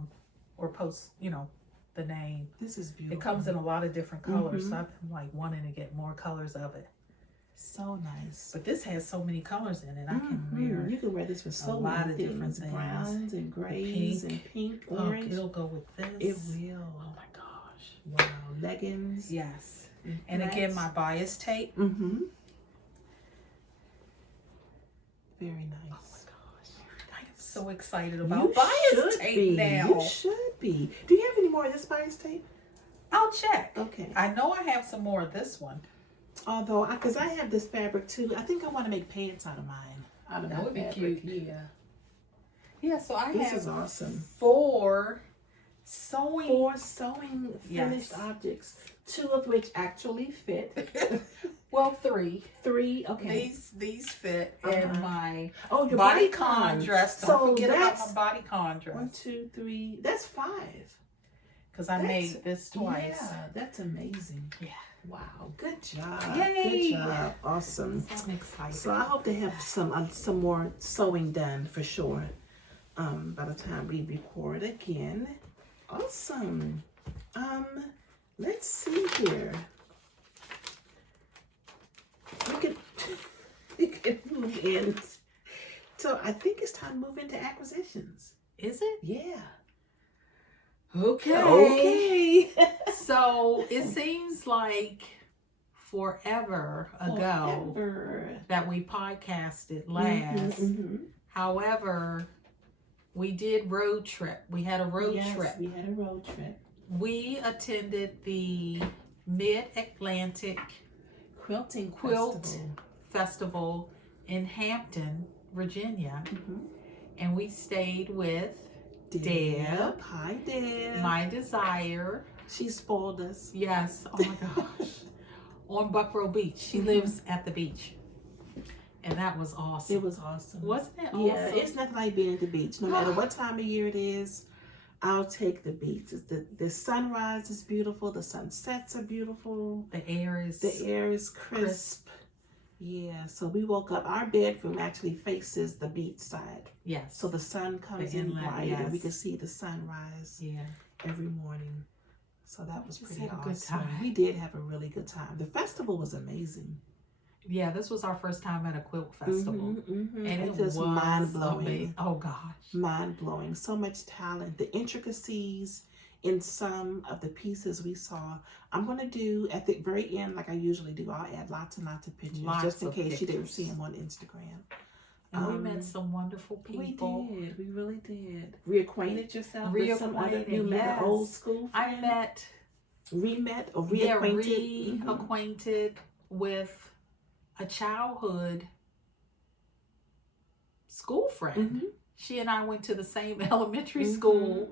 Or post, the name. This is beautiful. It comes in a lot of different colors, so I've been like wanting to get more colors of it. So nice. But this has so many colors in it. I can wear. You can wear this with so lot many of different things. Browns and grays and pink, orange. It'll go with this. It will. Oh my gosh. Wow. Leggings. Yes. And again, my bias tape. Very nice. Oh my gosh. I am so excited about bias tape now. You should be. Do you have any more of this bias tape? I'll check. Okay. I know I have some more of this one. Although, because I have this fabric too. I think I want to make pants out of mine. That would be fabric. cute. Yeah. Yeah, so This is awesome. 4 sewing. 4 sewing finished objects. 2 of which actually fit. Well, 3. 3, okay. These fit and my your bodycon dress. Don't forget about my bodycon dress. 1, 2, 3. That's 5. Because I made this twice. Yeah, that's amazing. Yeah. Wow. Good job. Yay. Good job. Awesome. I'm excited. So I hope to have some more sewing done for sure. By the time we record again. Awesome. Let's see here. We can move in. So I think it's time to move into acquisitions. Is it? Yeah. Okay. So it seems like forever ago that we podcasted last. However, we did road trip. We had a road trip. We had a road trip. We attended the Mid-Atlantic Quilt Festival in Hampton, Virginia. And we stayed with Deb. Hi, Deb. My Desire. She spoiled us. Yes. Oh my gosh. On Buckrow Beach. She lives at the beach. And that was awesome. It was awesome. Wasn't it awesome? Yeah, it's nothing like being at the beach. No matter what time of year it is, I'll take the beach. The sunrise is beautiful. The sunsets are beautiful. The air is crisp. Yeah, so we woke up. Our bedroom actually faces the beach side. Yes. So the sun comes in bright and we can see the sunrise every morning. So that was pretty awesome. Good time. We did have a really good time. The festival was amazing. Yeah, this was our first time at a quilt festival. And it was mind-blowing. Amazing. Oh gosh. Mind-blowing. So much talent. The intricacies in some of the pieces we saw. I'm going to do at the very end, like I usually do, I'll add lots and lots of pictures just in case you didn't see them on Instagram. And we met some wonderful people. We did. We really did. Reacquainted yourself with some other, you met an old school friend? I met. Remet or reacquainted? Yeah, reacquainted with a childhood school friend. She and I went to the same elementary school.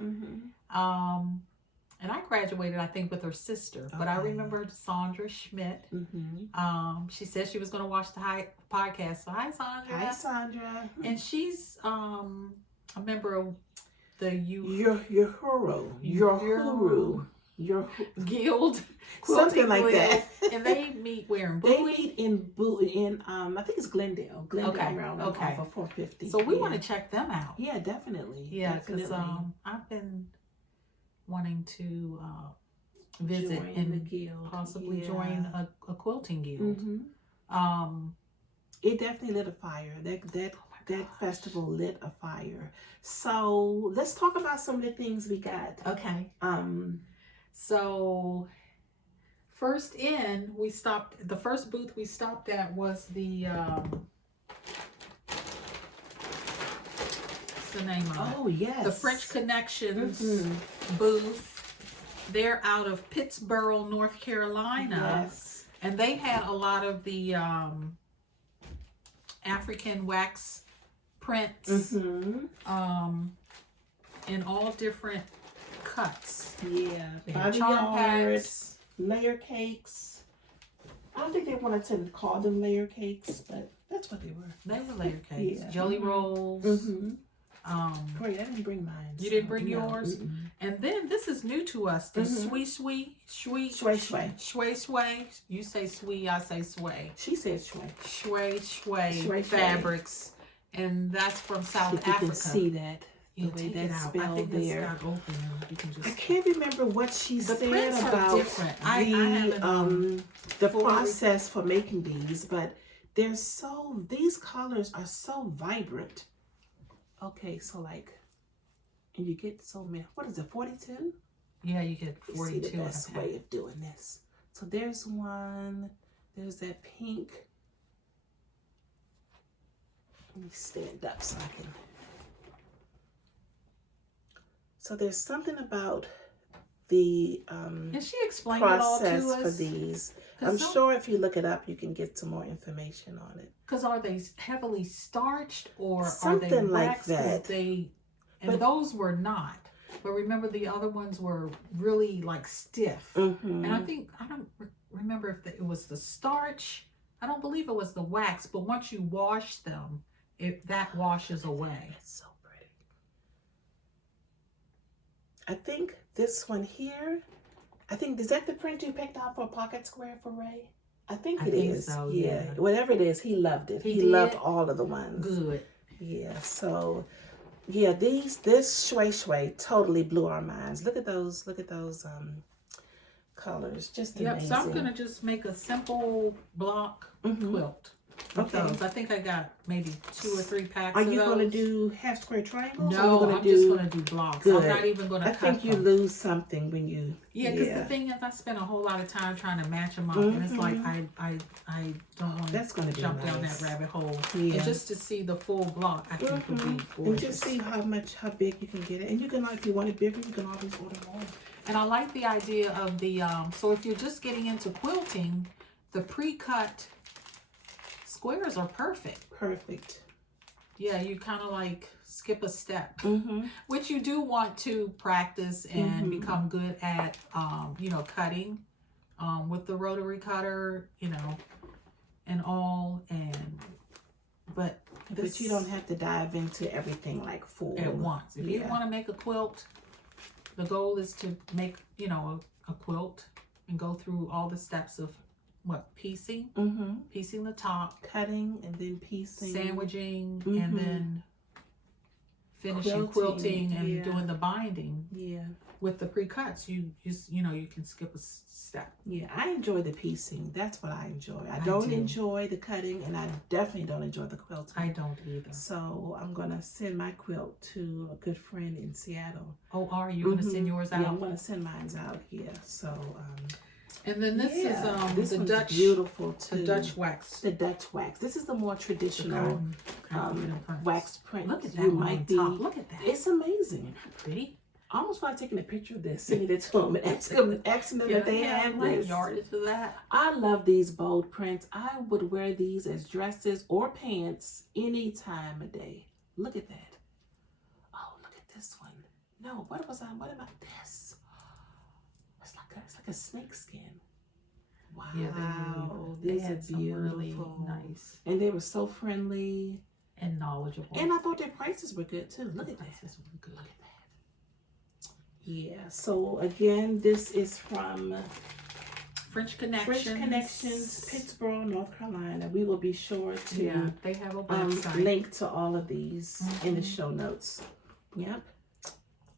And I graduated, I think, with her sister. But I remember Sandra Schmidt. She said she was going to watch the podcast. So hi, Sandra. Hi, Sandra. And she's a member of the your guild, something like that. And they meet where in Bowie? They meet in I think it's Glendale. Around off of 450. So we want to check them out. Yeah, definitely. Yeah, because I've been wanting to visit join and the guild. Possibly join a quilting guild. It definitely lit a fire. That festival lit a fire. So let's talk about some of the things we got. Okay. So first the first booth we stopped at was the What's the name of it? Oh, yes. The French Connections booth. They're out of Pittsboro, North Carolina. Yes. And they had a lot of the African wax prints in all different cuts. Yeah. They had Body charm yard, packs. layer cakes. I don't think they wanted to call them layer cakes, but that's what they were. They were layer cakes. Yeah. Jelly rolls. Great, I didn't bring mine. You didn't bring yours? And then this is new to us. The sway. You say swee, I say sway. She said sway. Sway fabrics. And that's from South If you Africa. can see that. You The way take it that's out. I spelled think there. it's got open. You can just... I can't remember what she The said prints are about different. I haven't, the fully- process for making these, but these colors are so vibrant. Okay, so like, and you get so many, what is it, 42? Yeah, you get 42. See the best way of doing this. So there's one, there's that pink. Let me stand up so I can. So there's something about the and she explained it all to process us for these. I'm sure if you look it up, you can get some more information on it. Because are they heavily starched or Something are they like waxed? that. And those were not. But remember, the other ones were really like stiff. And I think, I don't remember if it was the starch. I don't believe it was the wax. But once you wash them, that washes away. It's so pretty. I think this one here, is that the print you picked out for a pocket square for Ray? I think it is. So, yeah. Whatever it is, he loved it. He loved all of the ones. Good. Yeah, so yeah, this shway totally blew our minds. Look at those colors. Just amazing. So I'm gonna just make a simple block quilt. Okay. Those. I think I got maybe 2 or 3 packs. Are of you those. going to do half square triangles? No, or I'm just going to do blocks. Good. I'm not even going to cut I think you lose something when you. Yeah, because the thing is, I spend a whole lot of time trying to match them up, and it's like I don't want to jump down that rabbit hole. Yeah. And just to see the full block, I think would be gorgeous. And just see how big you can get it, and you can, if you want it bigger, you can always order more. And I like the idea of the so if you're just getting into quilting, the pre-cut squares are perfect. Perfect. Yeah, you kind of like skip a step, which you do want to practice and become good at, cutting with the rotary cutter, and all. But you don't have to dive into everything like full at once. If you want to make a quilt, the goal is to make, a quilt and go through all the steps of piecing, piecing the top, cutting, and then piecing, sandwiching, and then finishing quilting and doing the binding. Yeah. With the pre-cuts, you can skip a step. Yeah, I enjoy the piecing. That's what I enjoy. I don't enjoy the cutting, and I definitely don't enjoy the quilting. I don't either. So I'm gonna send my quilt to a good friend in Seattle. Oh, are you gonna send yours out? Yeah, I'm gonna send mine out here. So. And then this is the Dutch, beautiful too. The Dutch wax. The Dutch wax. This is the more traditional wax print. Look at that one on top. Look at that. It's amazing. Isn't that pretty? I almost want to take a picture of this, send it to them, and ask them if they have this. Yardage for that. I love these bold prints. I would wear these as dresses or pants any time of day. Look at that. Oh, look at this one. No, what about this? It's like a snake skin. Wow. Yeah, these are beautiful. Really nice. And they were so friendly. And knowledgeable. And I thought their prices were good too. Look at that. Prices were good. Look at that. Yeah. So again, this is from French Connections, Pittsboro, North Carolina. We will be sure to they have a website. Link to all of these in the show notes. Yep.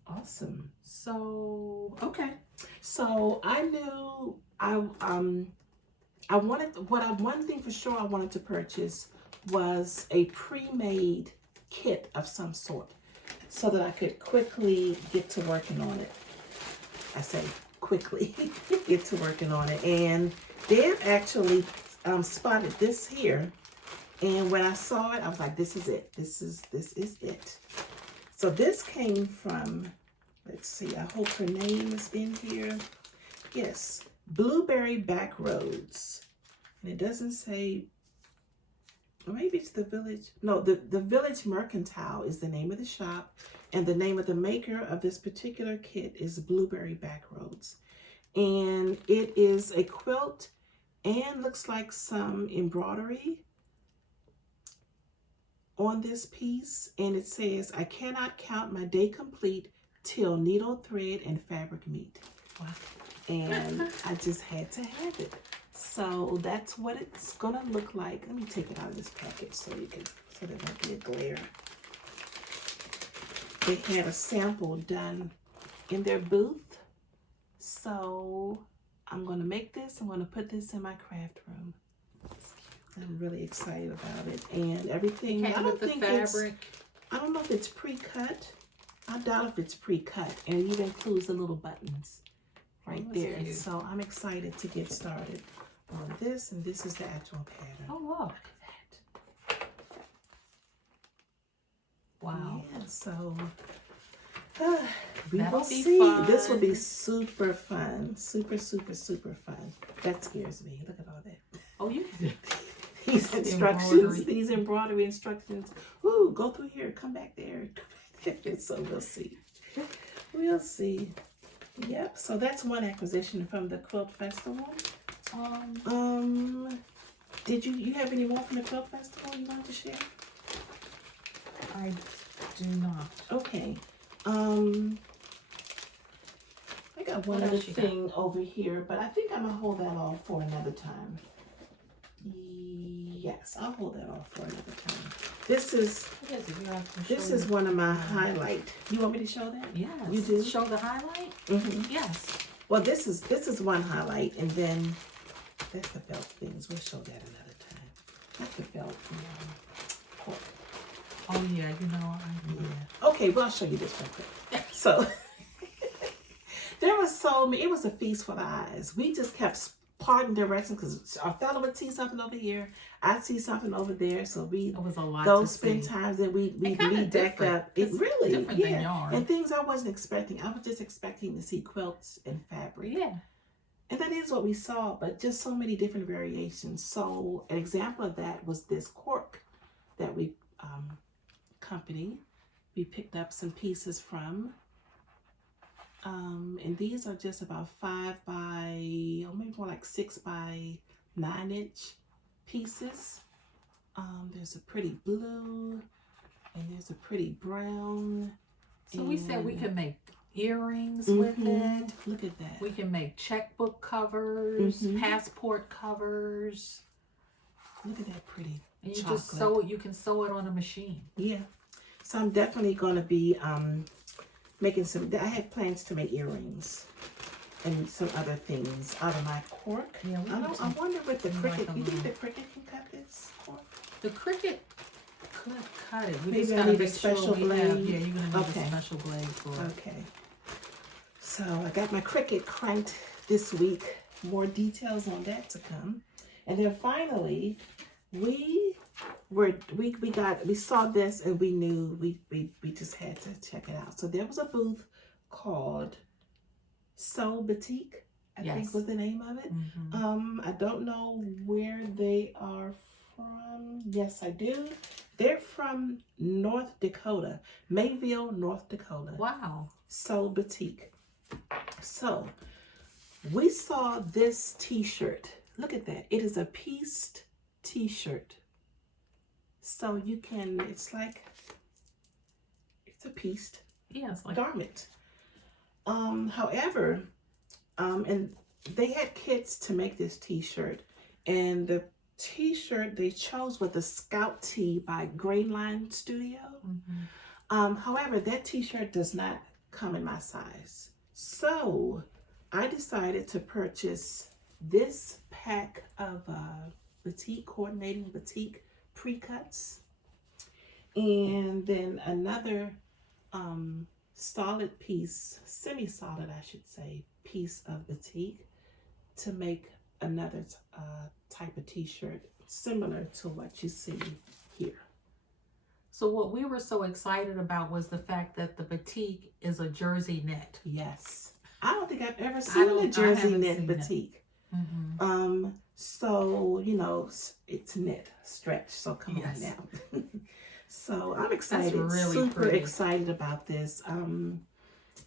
Awesome. So okay. So I knew I wanted one thing for sure I wanted to purchase was a pre-made kit of some sort so that I could quickly get to working on it. I say quickly get to working on it. And Dad actually spotted this here, and when I saw it, I was like, this is it. This is it. So this came from, let's see, I hope her name is in here. Yes, Blueberry Back Roads. And it doesn't say, or maybe it's the Village. No, the Village Mercantile is the name of the shop. And the name of the maker of this particular kit is Blueberry Back Roads. And it is a quilt and looks like some embroidery on this piece. And it says, I cannot count my day complete till needle, thread, and fabric meet. Wow. And I just had to have it. So that's what it's gonna look like. Let me take it out of this package so there won't be a glare. They had a sample done in their booth. So I'm gonna make this. I'm gonna put this in my craft room. I'm really excited about it. And everything, I don't know if it's pre-cut. I doubt if it's pre-cut. And it even includes the little buttons right there. Cute. So I'm excited to get started on this. And this is the actual pattern. Oh, look at that. Wow. Yeah, so we That'll will be see. fun. This will be super fun. Super, super, super fun. That scares me. Look at all that. Oh, you can do These instructions, these embroidery instructions. Ooh, go through here, come back there. So we'll see. We'll see. Yep, so that's one acquisition from the Quilt Festival. Did you have any more from the Quilt Festival you wanted to share? I do not. Okay. I got one other thing over here, but I think I'm gonna hold that off for another time. Yes, I'll hold that off for another time. This is one of my highlight. You want me to show that? Yes. You do? Show the highlight? Mm-hmm. Yes. Well, this is one highlight, and then that's the felt things. We'll show that another time. Not the felt. Pork. Oh yeah, Yeah. Okay, well I'll show you this real quick. So there was it was a feast for the eyes. We just kept parting directions because our fellow would see something over here, I'd see something over there. So we was a lot go to spend see. times and we decked up. It really, yeah. And things I wasn't expecting. I was just expecting to see quilts and fabric. Yeah. And that is what we saw, but just so many different variations. So an example of that was this cork that we company we picked up some pieces from. And these are just about 5 by, maybe more like 6 by 9 inch pieces. There's a pretty blue and there's a pretty brown. So we said we could make earrings with it. Look at that. We can make checkbook covers, passport covers. Look at that pretty and you chocolate. Just sew it. You can sew it on a machine. Yeah. So I'm definitely going to be making some. I had plans to make earrings and some other things out of my cork. Yeah, I wonder with the Cricut. You think the Cricut can cut this cork? The Cricut could cut it. We Maybe just I gotta need a make special sure blade. Yeah, you're gonna need a special blade for it. Okay. So I got my Cricut cranked this week. More details on that to come. And then finally, we saw this and we knew we just had to check it out. So there was a booth called Soul Boutique, I think was the name of it. I don't know where they are from. Yes, I do. They're from North Dakota, Mayville, North Dakota. Wow. Soul Boutique. So we saw this t-shirt. Look at that. It is a pieced t-shirt. So you can, it's a pieced garment. However, and they had kits to make this t-shirt, and the t-shirt they chose was the Scout Tee by Grainline Studio. However, that t-shirt does not come in my size. So I decided to purchase this pack of coordinating batik pre-cuts, and then another solid piece, semi-solid I should say, piece of batik to make another type of t-shirt similar to what you see here. So what we were so excited about was the fact that the batik is a jersey knit. Yes. I don't think I've ever seen a jersey knit batik. Mm-hmm. So, you know, it's knit, stretch. So come on now. So I'm excited, really super pretty. excited about this.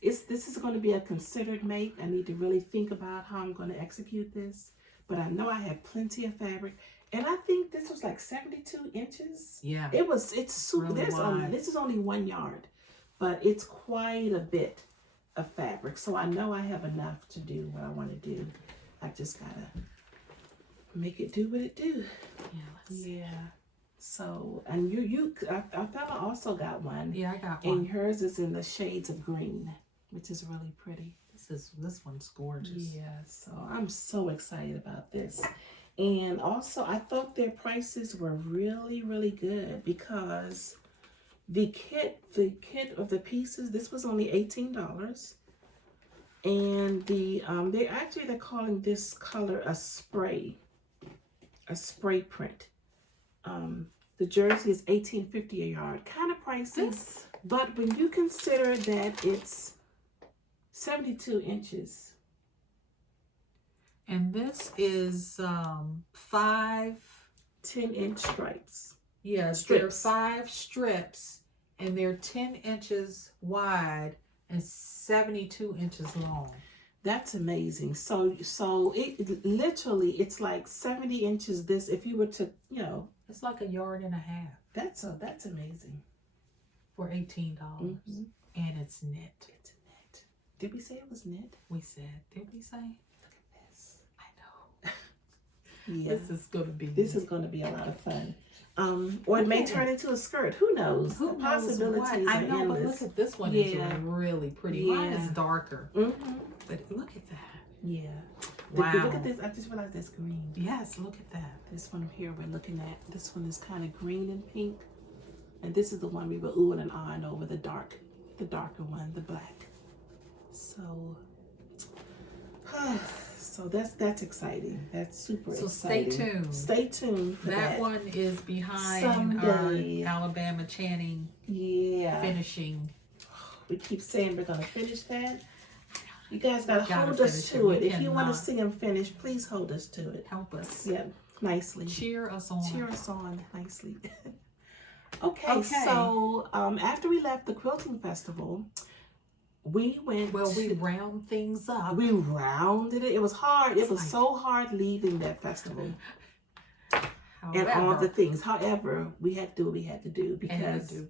This is going to be a considered make. I need to really think about how I'm going to execute this. But I know I have plenty of fabric. And I think this was like 72 inches. Yeah. It's super, really wide. This is only 1 yard, but it's quite a bit of fabric. So I know I have enough to do what I want to do. I just got to make it do what it do. Yeah. So, and I thought I also got one. Yeah, I got one. And hers is in the shades of green, which is really pretty. This one's gorgeous. Yeah, so I'm so excited about this. And also, I thought their prices were really, really good because the kit of the pieces, this was only $18. And they're calling this color a spray print. The jersey is $18.50 a yard, kind of pricey. But when you consider that it's 72 inches. And this is 5 10-inch stripes. Yes, there are 5 strips, and they're 10 inches wide and 72 inches long. That's amazing. So it literally, it's like 70 inches. This, if you were to, you know, it's like 1.5 yards. That's amazing. For $18, and it's knit. It's knit. Did we say it was knit? We said. Did we say? Look at this. I know. Yeah. This is going to be a lot of fun. Or it may turn into a skirt. Who knows? The possibilities are I know, endless. but look at this one. Is really pretty. Mine is darker. But look at that. Yeah. Wow. Look at this. I just realized that's green. Yes, look at that. This one here we're looking at. This one is kind of green and pink. And this is the one we were oohing and ahhing over, the darker one, the black. So, so that's exciting. That's super exciting. Stay tuned. Stay tuned for that. That one is behind our Alabama Channing finishing. We keep saying we're going to finish that. You guys got to hold us to it. If you want to see him finish, please hold us to it. Help us. Yeah, nicely. Cheer us on. Cheer us on nicely. Okay, so after we left the quilting festival, we went. Well, we round things up. We rounded it. It was hard. It was so hard leaving that festival. And all the things. However, we had to do what we had to do because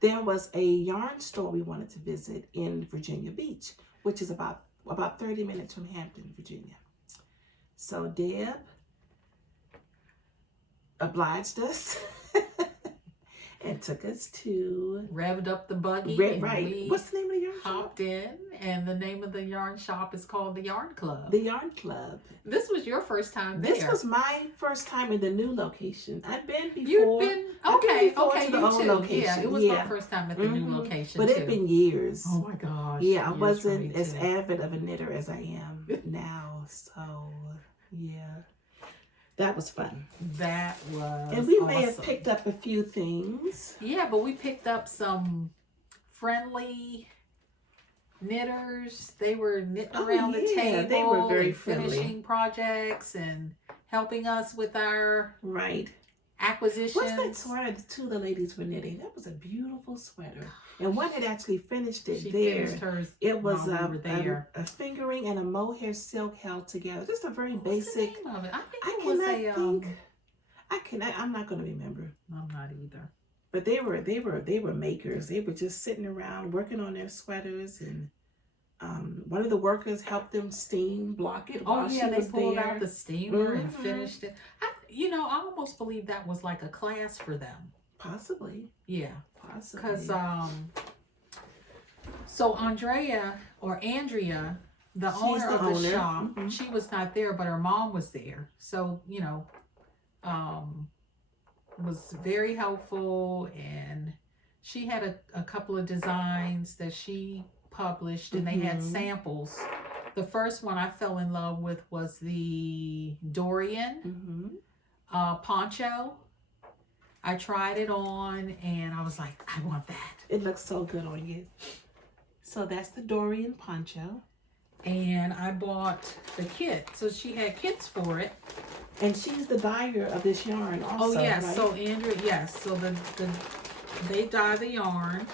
there was a yarn store we wanted to visit in Virginia Beach, which is about 30 minutes from Hampton, Virginia. So Deb obliged us. And took us to... Revved up the buggy. Right. What's the name of the yarn shop? Hopped in, and the name of the yarn shop is called the Yarn Club. The Yarn Club. This was your first time there. This was my first time in the new location. I've been before. You've been... Okay, to the old location. Yeah, it was my first time at the new location, But it's been years. Oh, my gosh. Yeah, I wasn't as avid of a knitter as I am now. So, yeah. That was fun. That was And we may have picked up a few things. Yeah, but we picked up some friendly knitters. They were knitting around the table. They were very friendly. Finishing projects and helping us with our acquisitions. What's that sweater the two of the ladies were knitting? That was a beautiful sweater. And one had actually finished it Finished hers it was a fingering and a mohair silk held together. Just a very basic. The name of it? I'm not going to remember. I'm not either. But they were makers. They were just sitting around working on their sweaters, and one of the workers helped them block it while she was there. They pulled out the steamer and finished it. I almost believe that was like a class for them. Possibly. Yeah. Possibly. Because so Andrea, the owner of the shop, she was not there, but her mom was there. So, was very helpful, and she had a couple of designs that she published, and they had samples. The first one I fell in love with was the Dorian poncho. I tried it on and I was like, I want that. It looks so good on you. So that's the Dorian poncho. And I bought the kit. So she had kits for it. And she's the dyer of this yarn also. Oh yes, right? so Andrea, yes. So they dye the yarn.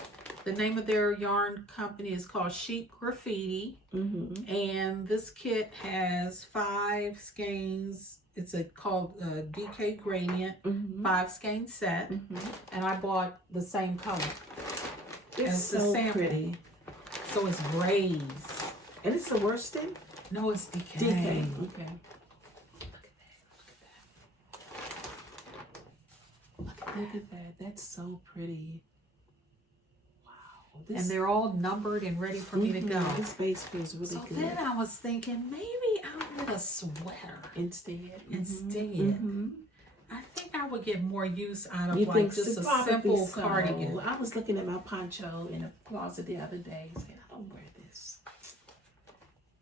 The name of their yarn company is called Chic Graffiti. Mm-hmm. And this kit has 5 skeins. It's called DK Gradient, 5 skein set. And I bought the same color. It's so pretty. So it's raised. And it's the worsted? No, it's DK. DK. Okay. Look at that. That's so pretty. Wow. And they're all numbered and ready for me to go. This base feels really so good. Then I was thinking maybe I'll get a sweater instead. I think I would get more use out of just a simple cardigan. I was looking at my poncho in a closet the other day and saying, I don't wear this.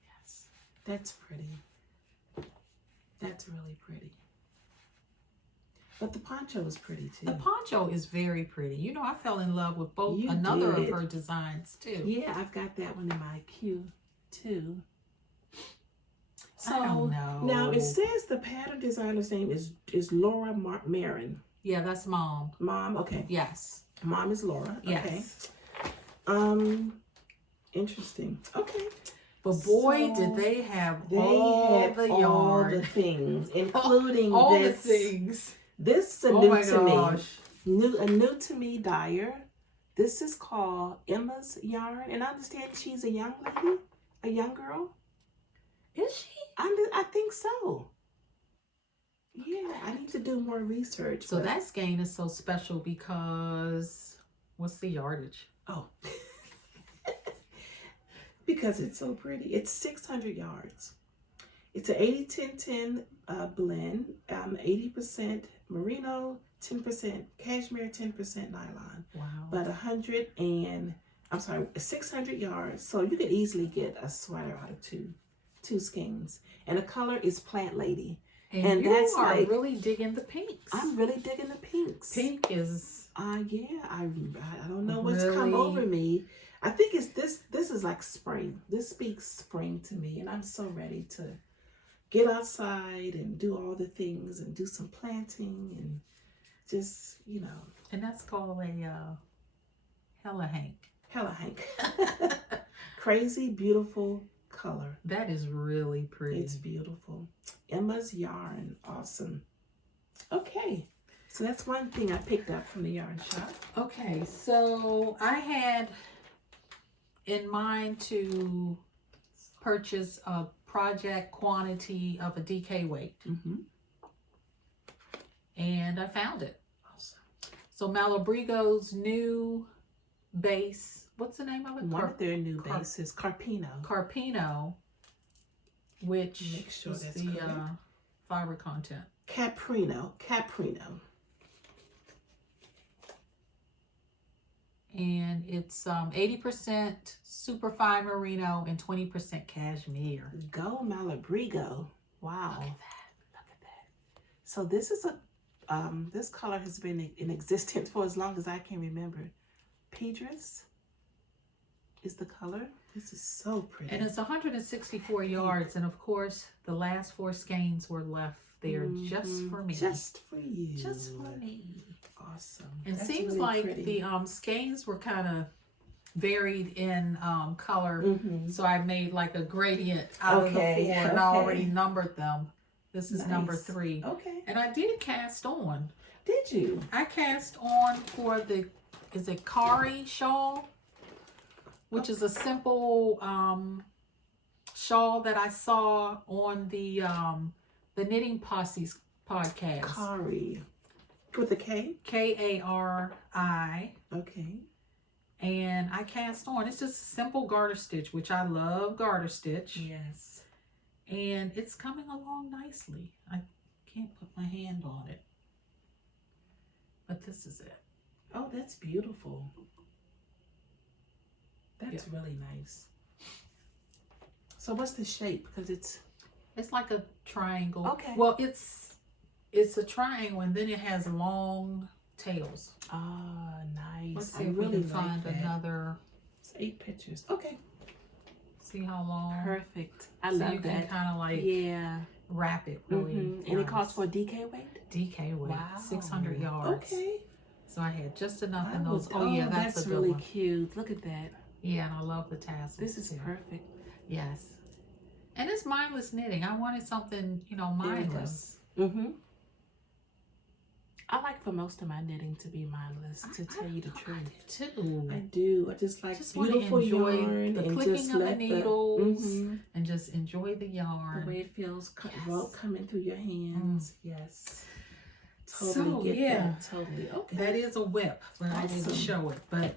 Yes. That's pretty. That's really pretty. But the poncho is pretty too. The poncho is very pretty. You know, I fell in love with another of her designs too. Yeah, I've got that one in my queue too. So I don't know. Now it says the pattern designer's name is Laura Marin. Yeah, that's Mom. Mom, okay. Yes. Mom is Laura. Yes. Okay. Interesting. Okay. But boy, did they have all the yarn. All the things, including all this. The things. This is a new to me. A new to me dyer. This is called Emma's Yarn. And I understand she's a young lady, a young girl. Is she? I think so. Yeah, I need to do more research. So that skein is so special because what's the yardage? Oh. Because it's so pretty. It's 600 yards. It's an 80-10-10 blend. 80% merino, 10% cashmere, 10% nylon. Wow. But 600 yards. So you could easily get a sweater out of two skeins. And the color is Plant Lady. And that's like, really digging the pinks. I'm really digging the pinks. Pink is yeah, I don't know what's come over me. I think it's this is like spring. This speaks spring to me, and I'm so ready to get outside and do all the things and do some planting and just, you know. And that's called a Hella Hank. Hella Hank. Crazy, beautiful color. That is really pretty. It's beautiful. Emma's Yarn. Awesome. Okay. So that's one thing I picked up from the yarn shop. Okay, so I had in mind to purchase a project quantity of a DK weight. And I found it. Awesome. So Malabrigo's new base, what's the name of it? One of their new bases, Carpino. Carpino, which make sure is that's the correct. fiber content. Caprino. And it's 80% superfine merino and 20% cashmere. Go Malabrigo. Wow. Look at that. So this is this color has been in existence for as long as I can remember. Pedras is the color. This is so pretty. And it's 164 yards. And of course, the last 4 skeins were left there just for me. Just for you. Just for me. Awesome. And That's seems really like pretty. the skeins were kind of varied in color. So I made like a gradient out of the 4 and I already numbered them. This is number 3. Okay. And I did cast on. Did you? I cast on for the, is it Kari shawl? Which is a simple shawl that I saw on the Knitting Posse's podcast. Kari. With a K? Kari. Okay. And I cast on. It's just a simple garter stitch, which I love garter stitch. Yes. And it's coming along nicely. I can't put my hand on it. But this is it. Oh, that's beautiful. That's really nice. So what's the shape? Because it's like a triangle. Okay. Well, it's a triangle and then it has long tails. Ah, nice. Let's see I if really we can find like that. another. It's 8 pictures. Okay. See how long. Perfect. I so love you that. can kind of like wrap it really. And it calls for DK weight? DK weight. Wow. 600 yards. Okay. So I had just enough in those. Oh yeah, that's a good really one. cute. Look at that. Yeah, and I love the tassels. This is too. perfect. Yes. And it's mindless knitting. I wanted something, you know, mindless. I like for most of my knitting to be mindless, to tell you the truth. I do too. I do. I just like just beautiful want to enjoy yarn the and clicking just of the let needles and just enjoy the yarn. the way it feels coming through your hands. Yes. Totally So, get yeah. that. Totally. Okay. That is a whip, but I didn't show it. But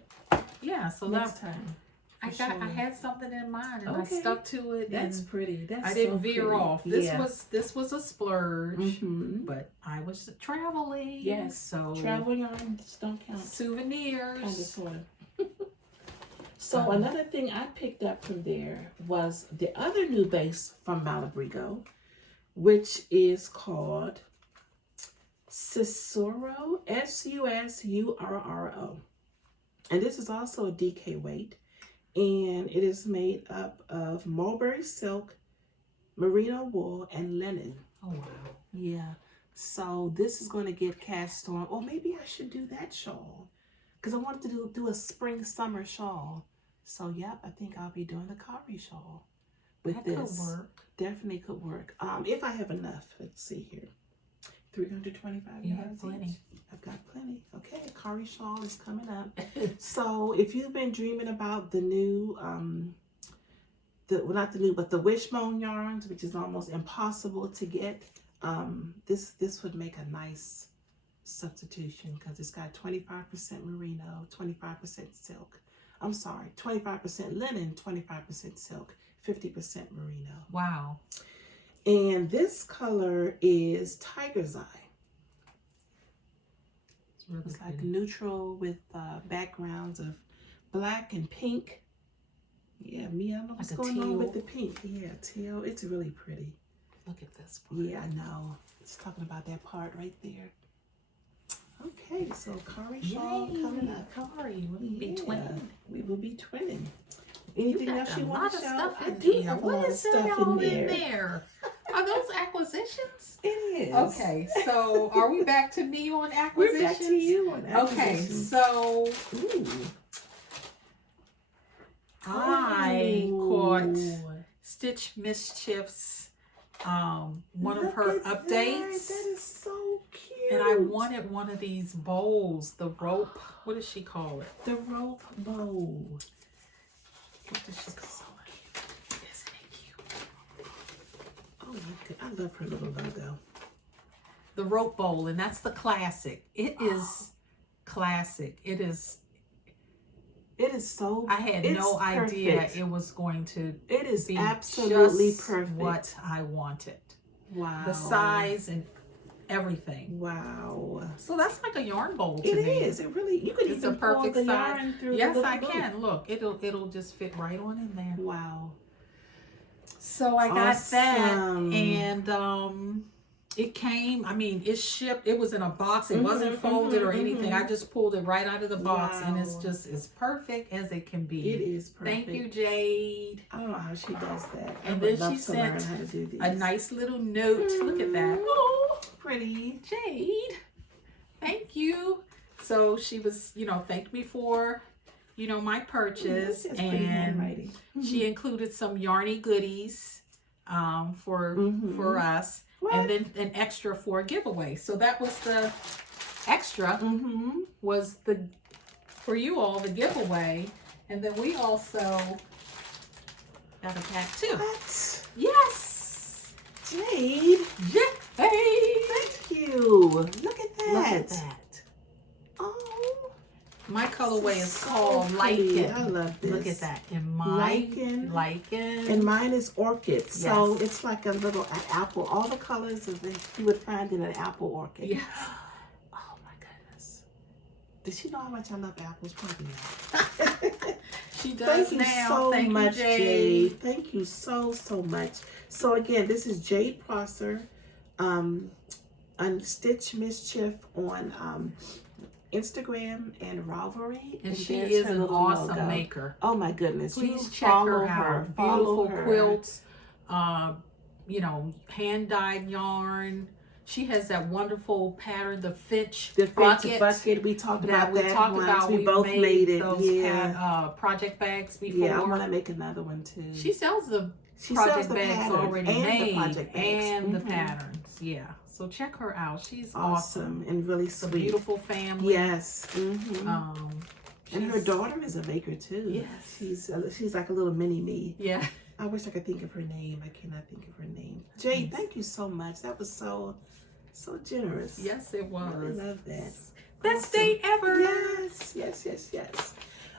yeah, so next time. I had something in mind and I Okay. stuck to it. That's and pretty. That's I didn't so veer pretty. off. This was a splurge, but I was traveling. Yes. So travel yarns don't count. Souvenirs. Kind of, sort of. So another thing I picked up from there was the other new base from Malabrigo, which is called Sussurro, Sussurro. And this is also a DK weight. And it is made up of mulberry silk, merino wool, and linen. Oh, wow. Yeah. So this is going to get cast on. Or maybe I should do that shawl. Because I wanted to do a spring summer shawl. So, yep, I think I'll be doing the Kari shawl with that this. Could work. Definitely could work. If I have enough. Let's see here. 325 You have yards plenty. each. I've got plenty. Okay, Kari shawl is coming up. So if you've been dreaming about the new, the wishbone yarns, which is almost impossible to get, this would make a nice substitution because it's got 25% merino, 25% silk. I'm sorry, 25% linen, 25% silk, 50% merino. Wow. And this color is Tiger's Eye. It's like neutral with backgrounds of black and pink. Yeah, me, I don't know what's going on with the pink. Yeah, teal. It's really pretty. Look at this part. Yeah, I know. It's talking about that part right there. Okay, so Kari shawl coming up. Kari, we'll be twinning. We will be twinning. Anything else you want to show? I do have a lot of stuff in there. Are those acquisitions? It is. Okay, so are we back to me on acquisitions? We're back to you on acquisitions. Okay, so I caught Stitch Mischief's one of her updates. That is so cute. And I wanted one of these bowls, the rope. What does she call it? The rope bowl. What does she call it? Isn't it cute? Oh my God, I love her little logo. The rope bowl, and that's the classic. It is classic. It is so. I had no idea it was going to. It is be absolutely just perfect. What I wanted. Wow. The size and everything. Wow. So that's like a yarn bowl to me. me. It is. It really. You could even pull the yarn through. Yes, I can. Look, it'll just fit right on in there. Wow. So I got that, and it came. I mean, it shipped. It was in a box. It wasn't folded or anything. I just pulled it right out of the box, and it's just as perfect as it can be. It is perfect. Thank you, Jade. I don't know how she does that. And then she sent a nice little note. Look at that. Oh, pretty. Jade. Thank you. So she was, thanked me for, my purchase, and she included some yarny goodies for us. What? And then an extra for a giveaway. So that was the extra was for you all, the giveaway. And then we also got a pack too. What? Yes. Jade. Thank you. Look at that. Look at that. Oh. My colorway is called Lichen. I love this. Look at that. And mine, Lichen. And mine is Orchid. Yes. So it's like a little apple. All the colors of it you would find in an apple orchid. Yes. Oh my goodness. Does she know how much I love apples? Probably not. She does. Thank you so much, Jade. Thank you so much. So again, this is Jade Prosser, on Stitch Mischief on Instagram and Ravelry. And she there's is her an little awesome logo. maker. Oh my goodness. Please You check follow her out. Follow Beautiful her. quilts, you know, hand-dyed yarn. She has that wonderful pattern, the Finch bucket. We talked about that. We both made it. Those project bags before. Yeah, I want to make another one too. She sells the project bags already made, the project bags. And the patterns. Yeah, so check her out. She's awesome and really it's sweet. A beautiful family. Yes. And her daughter is a maker too. Yes, she's like a little mini me. Yeah. I wish I could think of her name. I cannot think of her name. Jade, thank you so much. That was so generous. Yes, it was. I love that. Best date ever. Yes.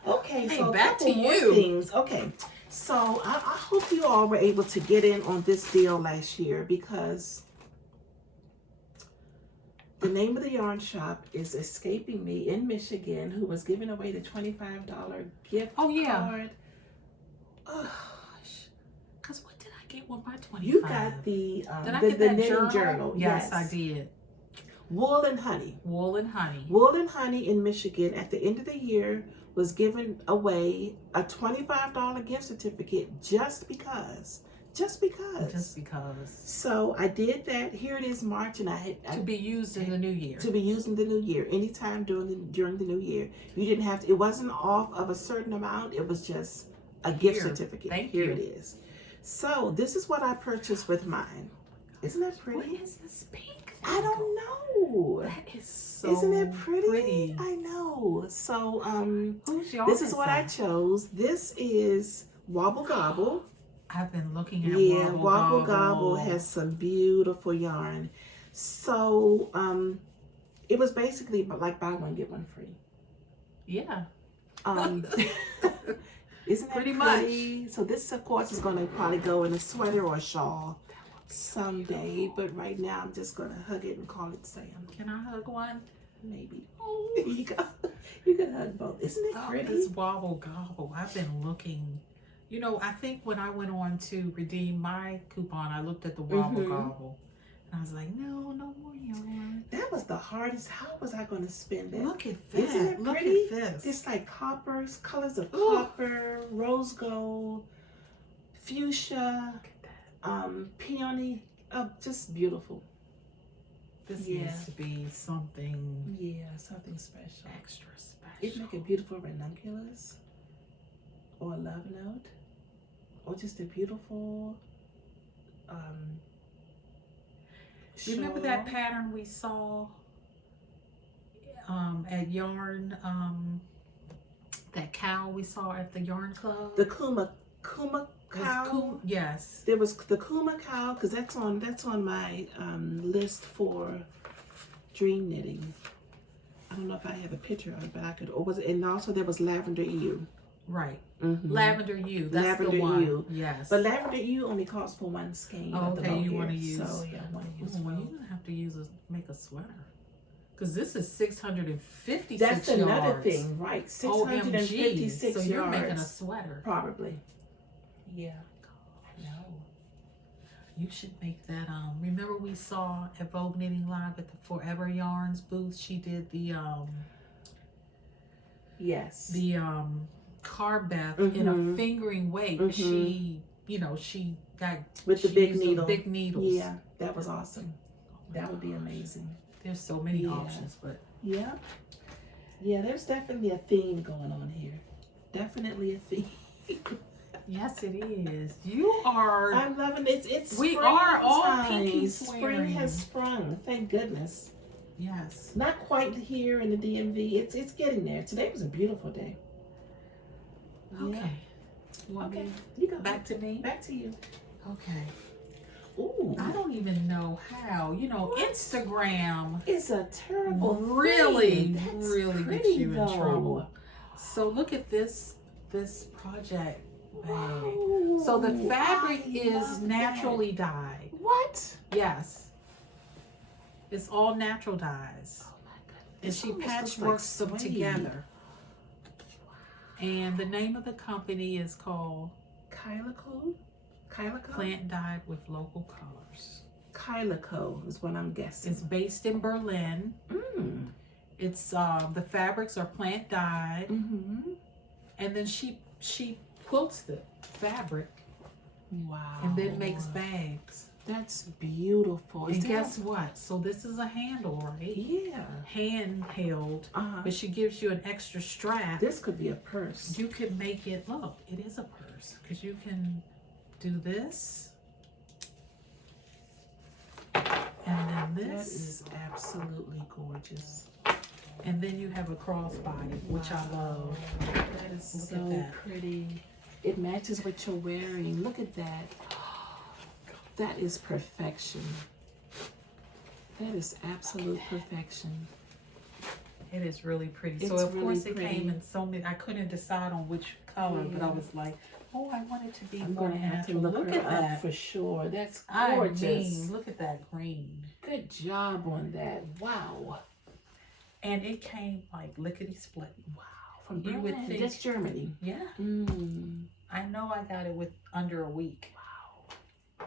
Okay, hey, so back a couple to more you. things. Okay, so I hope you all were able to get in on this deal last year, because the name of the yarn shop is escaping me, in Michigan, who was giving away the $25 gift card. Oh, because what did I get with my 25? You got the did I get that knitting journal? Yes, I did. Wool and Honey. Wool and Honey. Wool and Honey in Michigan at the end of the year was giving away a $25 gift certificate just because. So I did that. Here it is, March, and I to be used in the new year. To be used in the new year, anytime during the new year. You didn't have to. It wasn't off of a certain amount. It was just a gift certificate. Here it is. So this is what I purchased with mine. Isn't that pretty? What is this pink thing? I don't know. That is so Isn't it pretty? I know. So this is what I chose. This is Wobble Gobble. I've been looking at Wobble Gobble has some beautiful yarn. So it was basically like buy one get one free. Yeah. Isn't that pretty much? So this, of course, is going to probably go in a sweater or a shawl someday. But right now, I'm just going to hug it and call it Sam. Can I hug one? Maybe. Oh, here you go. You can hug both. Isn't it pretty? This Wobble Gobble. I've been looking. You know, I think when I went on to redeem my coupon, I looked at the Wobble Gobble. And I was like, no more yarn. That was the hardest. How was I going to spend it? Look at that. Isn't it pretty? Look at this. It's like coppers, colors of copper, rose gold, fuchsia, peony. Just beautiful. This needs to be something. Yeah, something special. Extra special. It'd make a beautiful ranunculus, or a love note, or just a beautiful remember that pattern we saw at Yarn, that cow we saw at the Yarn Club? The Kuma cow. Yes. There was the Kuma cow, because that's on my list for dream knitting. I don't know if I have a picture of it, but I could. Or was it? And also there was Lavender Ewe. Right. Lavender Ewe. That's Lavender the one. Ewe. Yes. But Lavender Ewe only calls for one skein. Oh, okay. You want to use? So yeah, I want to use. Well, you're gonna have to make a sweater, because this is 656 That's yards. another thing, right? 656 so you're yards. making a sweater. Probably. Yeah. I know. You should make that. Remember we saw at Vogue Knitting Live at the Forever Yarns booth. She did the yes. The Carbeth in a fingering weight. She got with the big needle. Big needles. Yeah, that was awesome. That would be amazing. There's so many options, but yeah, there's definitely a theme going on here. Definitely a theme. Yes, it is. You are. I'm loving it. It's we are all pinky Spring swearing. has sprung. Thank goodness. Yes. Not quite here in the DMV. It's getting there. Today was a beautiful day. Okay. Yeah. Okay. You go. Back to me. Back to you. Okay. Ooh. I don't even know how. Instagram is a terrible really pretty, gets you in though. trouble. So look at this project bag. So the fabric is naturally dyed. What? Yes. It's all natural dyes. Oh my goodness. And she patchworks them together. And the name of the company is called Kylico? Plant Dyed with Local Colors. Kylico is what I'm guessing. It's based in Berlin. It's the fabrics are plant dyed, and then she quilts the fabric. Wow. And then makes bags. That's beautiful. And guess what? So this is a handle, right? Yeah. Handheld. But she gives you an extra strap. This could be a purse. You could make it, look, it is a purse. Because you can do this. And then this. That is absolutely gorgeous. And then you have a crossbody, which I love. That is Look at so that. pretty. It matches what you're wearing. Look at that. That is perfection. That is absolute perfection. It is really pretty. It's So of really course it pretty. came in so many. I couldn't decide on which color, but I was like, oh, I want it to be I'm more gonna have to natural. look Look her at up that. for sure. That's I gorgeous. mean, look at that green. Good job on that. Wow. And it came like lickety split. Wow. From You would Berlin. think- That's Germany. Yeah. I know I got it with under a week. Wow.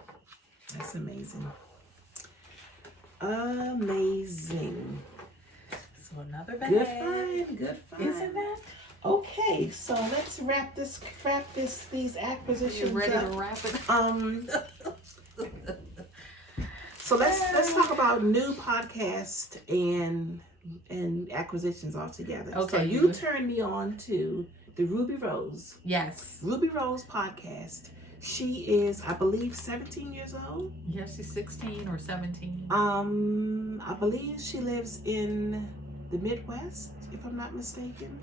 That's amazing. Amazing. So another bag. Good find. Good find. Isn't that? Okay, so let's wrap these acquisitions You ready up. to wrap it? So let's talk about new podcast and acquisitions altogether. Okay, So you turned me on to the Ruby Rose. Yes. Ruby Rose podcast. She is, I believe, 17 years old. Yes, she's 16 or 17. I believe she lives in the Midwest, if I'm not mistaken.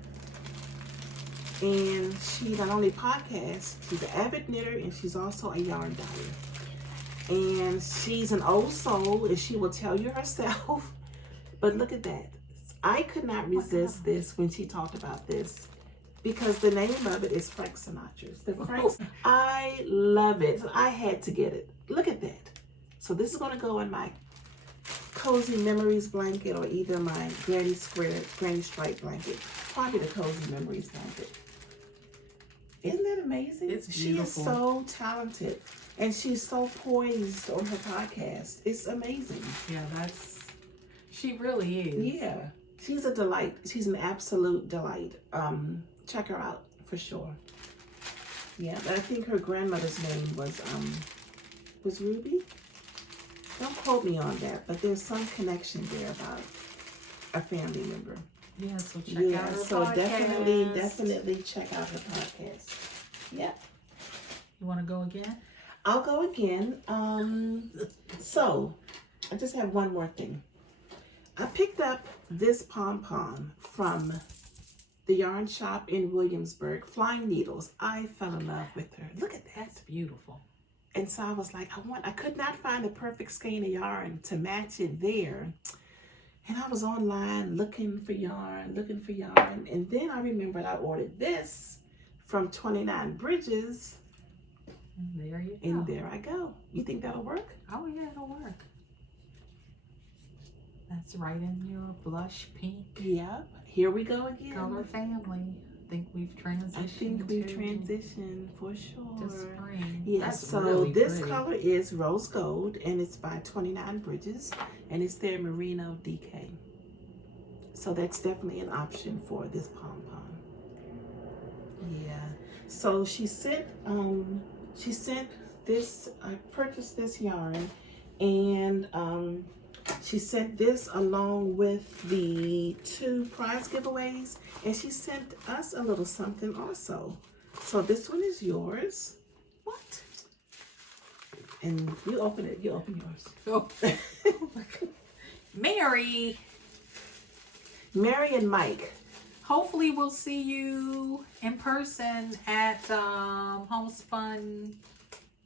And she not only podcasts, she's an avid knitter, and she's also a yarn dyer. And she's an old soul, and she will tell you herself. But look at that. I could not resist this when she talked about this, because the name of it is Frank Sinatra's. The Frank. I love it. I had to get it. Look at that. So this is going to go in my Cozy Memories blanket, or either my Granny Stripe blanket. Probably the Cozy Memories blanket. Isn't that amazing? It's She is beautiful. so talented, and she's so poised on her podcast. It's amazing. Yeah, she really is. Yeah, she's a delight. She's an absolute delight. Check her out for sure. Yeah, but I think her grandmother's name was Ruby. Don't quote me on that, but there's some connection there about a family member. Yeah, so check out her so podcast. definitely check out her podcast. Yeah. You want to go again? I'll go again. So I just have one more thing. I picked up this pom-pom from the yarn shop in Williamsburg, Flying Needles. I fell in love with her. Look at that. That's beautiful. And so I was like, I could not find the perfect skein of yarn to match it there. And I was online looking for yarn. And then I remembered I ordered this from 29 Bridges. And there you go. And there I go. You think that'll work? Oh, yeah, it'll work. That's right in your blush pink Yep. Here we go again. color family. I think we've transitioned for sure. to spring. Yes, That's so really this pretty. color is Rose Gold, and it's by 29 Bridges, and it's their Merino DK. So that's definitely an option for this pom-pom. Yeah. So she sent this, I purchased this yarn, and she sent this along with the 2 prize giveaways, and she sent us a little something also. So this one is yours. What? And you open it. You open yours. Oh. Mary. Mary and Mike. Hopefully we'll see you in person at Homespun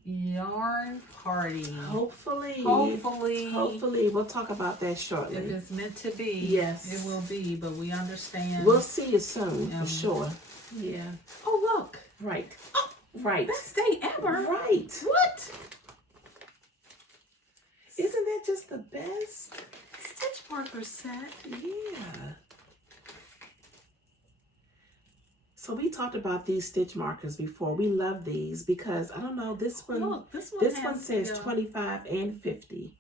Yarn Party. Hopefully. We'll talk about that shortly. If it's meant to be, yes, it will be, but we understand. We'll see you soon, for sure. Yeah. Oh, look. Right. Oh, right. Best day ever. Right. What? Isn't that just the best? Stitch marker set. Yeah. So we talked about these stitch markers before. We love these because, I don't know, this one, Look, this one says 25 and 50.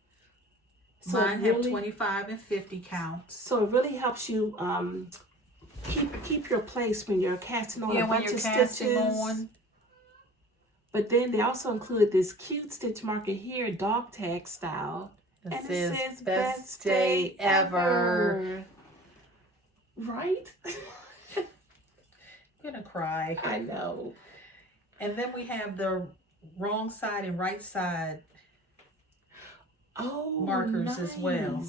So mine have 25 and 50 counts. So it really helps you keep your place when you're casting on a bunch of stitches. On. But then they also included this cute stitch marker here, dog tag style. And it says best day ever. Right? I'm gonna cry. I know. And then we have the wrong side and right side markers as well.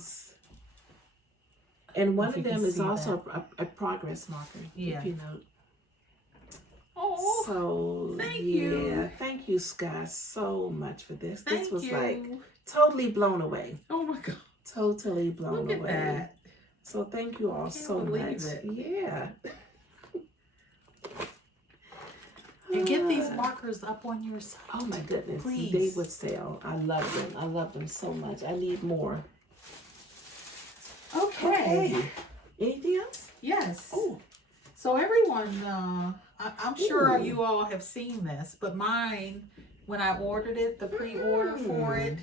And one of them is also a progress marker. Yeah. If you know. Oh, so thank you. Thank you, Sky, so much for this. Thank this was you. like totally blown away. Oh my God. Totally blown away. Look at that. So thank you all so much. Yeah. And get these markers up on your side. Oh my goodness. Please. They would sell. I love them. I love them so much. I need more. Okay. Anything else? Yes. Oh. So everyone, I'm sure you all have seen this, but mine, when I ordered it, the pre-order for it,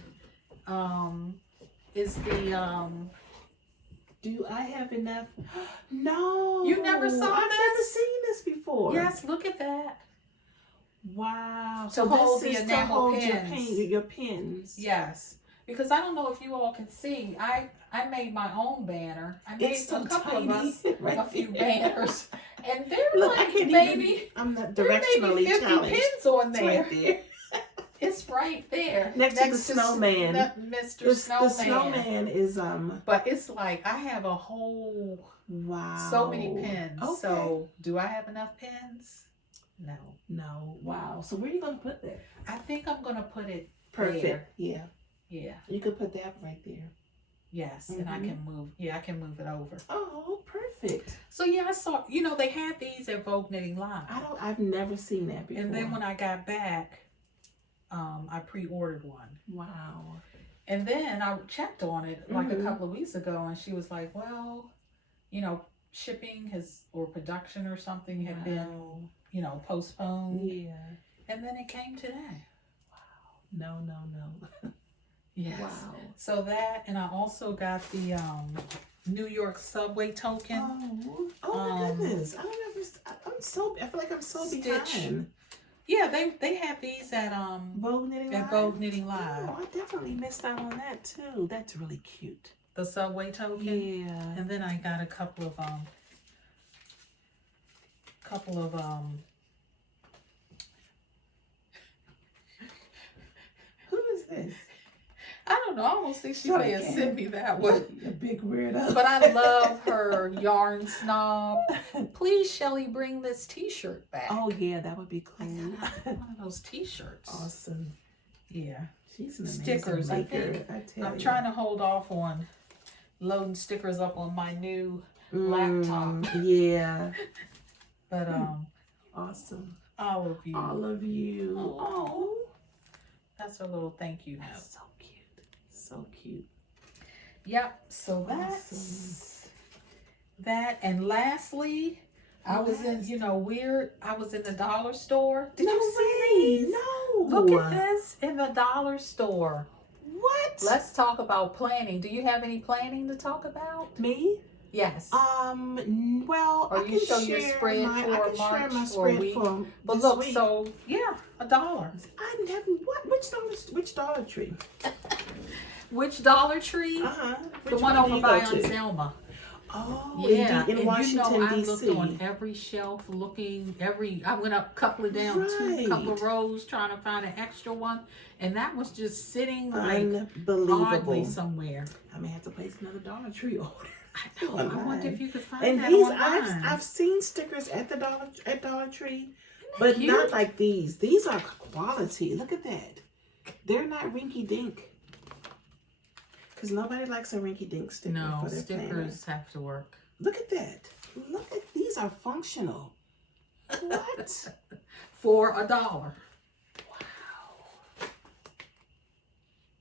is the, do I have enough? No. You never saw this? I've never seen this before. Yes, look at that. Wow. To hold the enamel pins. Your pins. Yes. Because I don't know if you all can see, I made my own banner. I made so a couple tiny, of us right a few banners. And they're look, like, I can't maybe, even, I'm not there may directionally be 50 challenged. pins on there. It's right there. It's right there. Next to the snowman. Mr. Snowman. The snowman is But it's like I have a whole so many pins. Okay. So do I have enough pins? No. No. Wow. So where are you gonna put that? I think I'm gonna put it perfect. There. Yeah. Yeah. You could put that right there. Yes, and I can move. Yeah, I can move it over. Oh, perfect. So yeah, I saw. You know, they had these at Vogue Knitting Live. I've never seen that before. And then when I got back, I pre-ordered one. Wow. And then I checked on it like a couple of weeks ago, and she was like, "Well, you know, shipping or production or something had been, you know, postponed." Yeah. And then it came today. Wow. No. Yes. Wow. So that, and I also got the New York subway token. Oh my goodness! I feel like I'm so behind. Yeah, they have these at Vogue Knitting Live. Vogue Knitting Live. Oh, I definitely missed out on that too. That's really cute. The subway token. Yeah. And then I got a couple of Who is this? I don't know. I almost think she may have sent me that one. A big weirdo. But I love her yarn snob. Please, Shelly, bring this t-shirt back. Oh yeah, that would be cool. One of those t-shirts. Awesome. Yeah. She's an amazing stickers. maker, I'm trying to hold off on loading stickers up on my new laptop. Yeah. But awesome. All of you. All of you. Oh. That's a little thank you note. That's so cute. So cute. Yep. So that's that. And lastly, I was in, I was in the dollar store. Did you see these? No. Look at this in the dollar store. What? Let's talk about planning. Do you have any planning to talk about? Me? Yes. Well, or you show your spread for March or week. But look, week. So yeah, $1. I never. What? Which Dollar Tree? Which Dollar Tree? The one over by on Selma. Oh, yeah. in Washington, I D.C. looked on every shelf, I went up a couple of down, couple of rows trying to find an extra one, and that was just sitting like oddly somewhere. I may have to place another Dollar Tree order. I know. I wonder if you could find and that these, online. I've seen stickers at the Dollar Tree, but cute? Not like these. These are quality. Look at that. They're not rinky dink. Because nobody likes a rinky dink sticker. No, for their stickers planner. have to work. Look at that. Look at these are functional. What? For $1. Wow.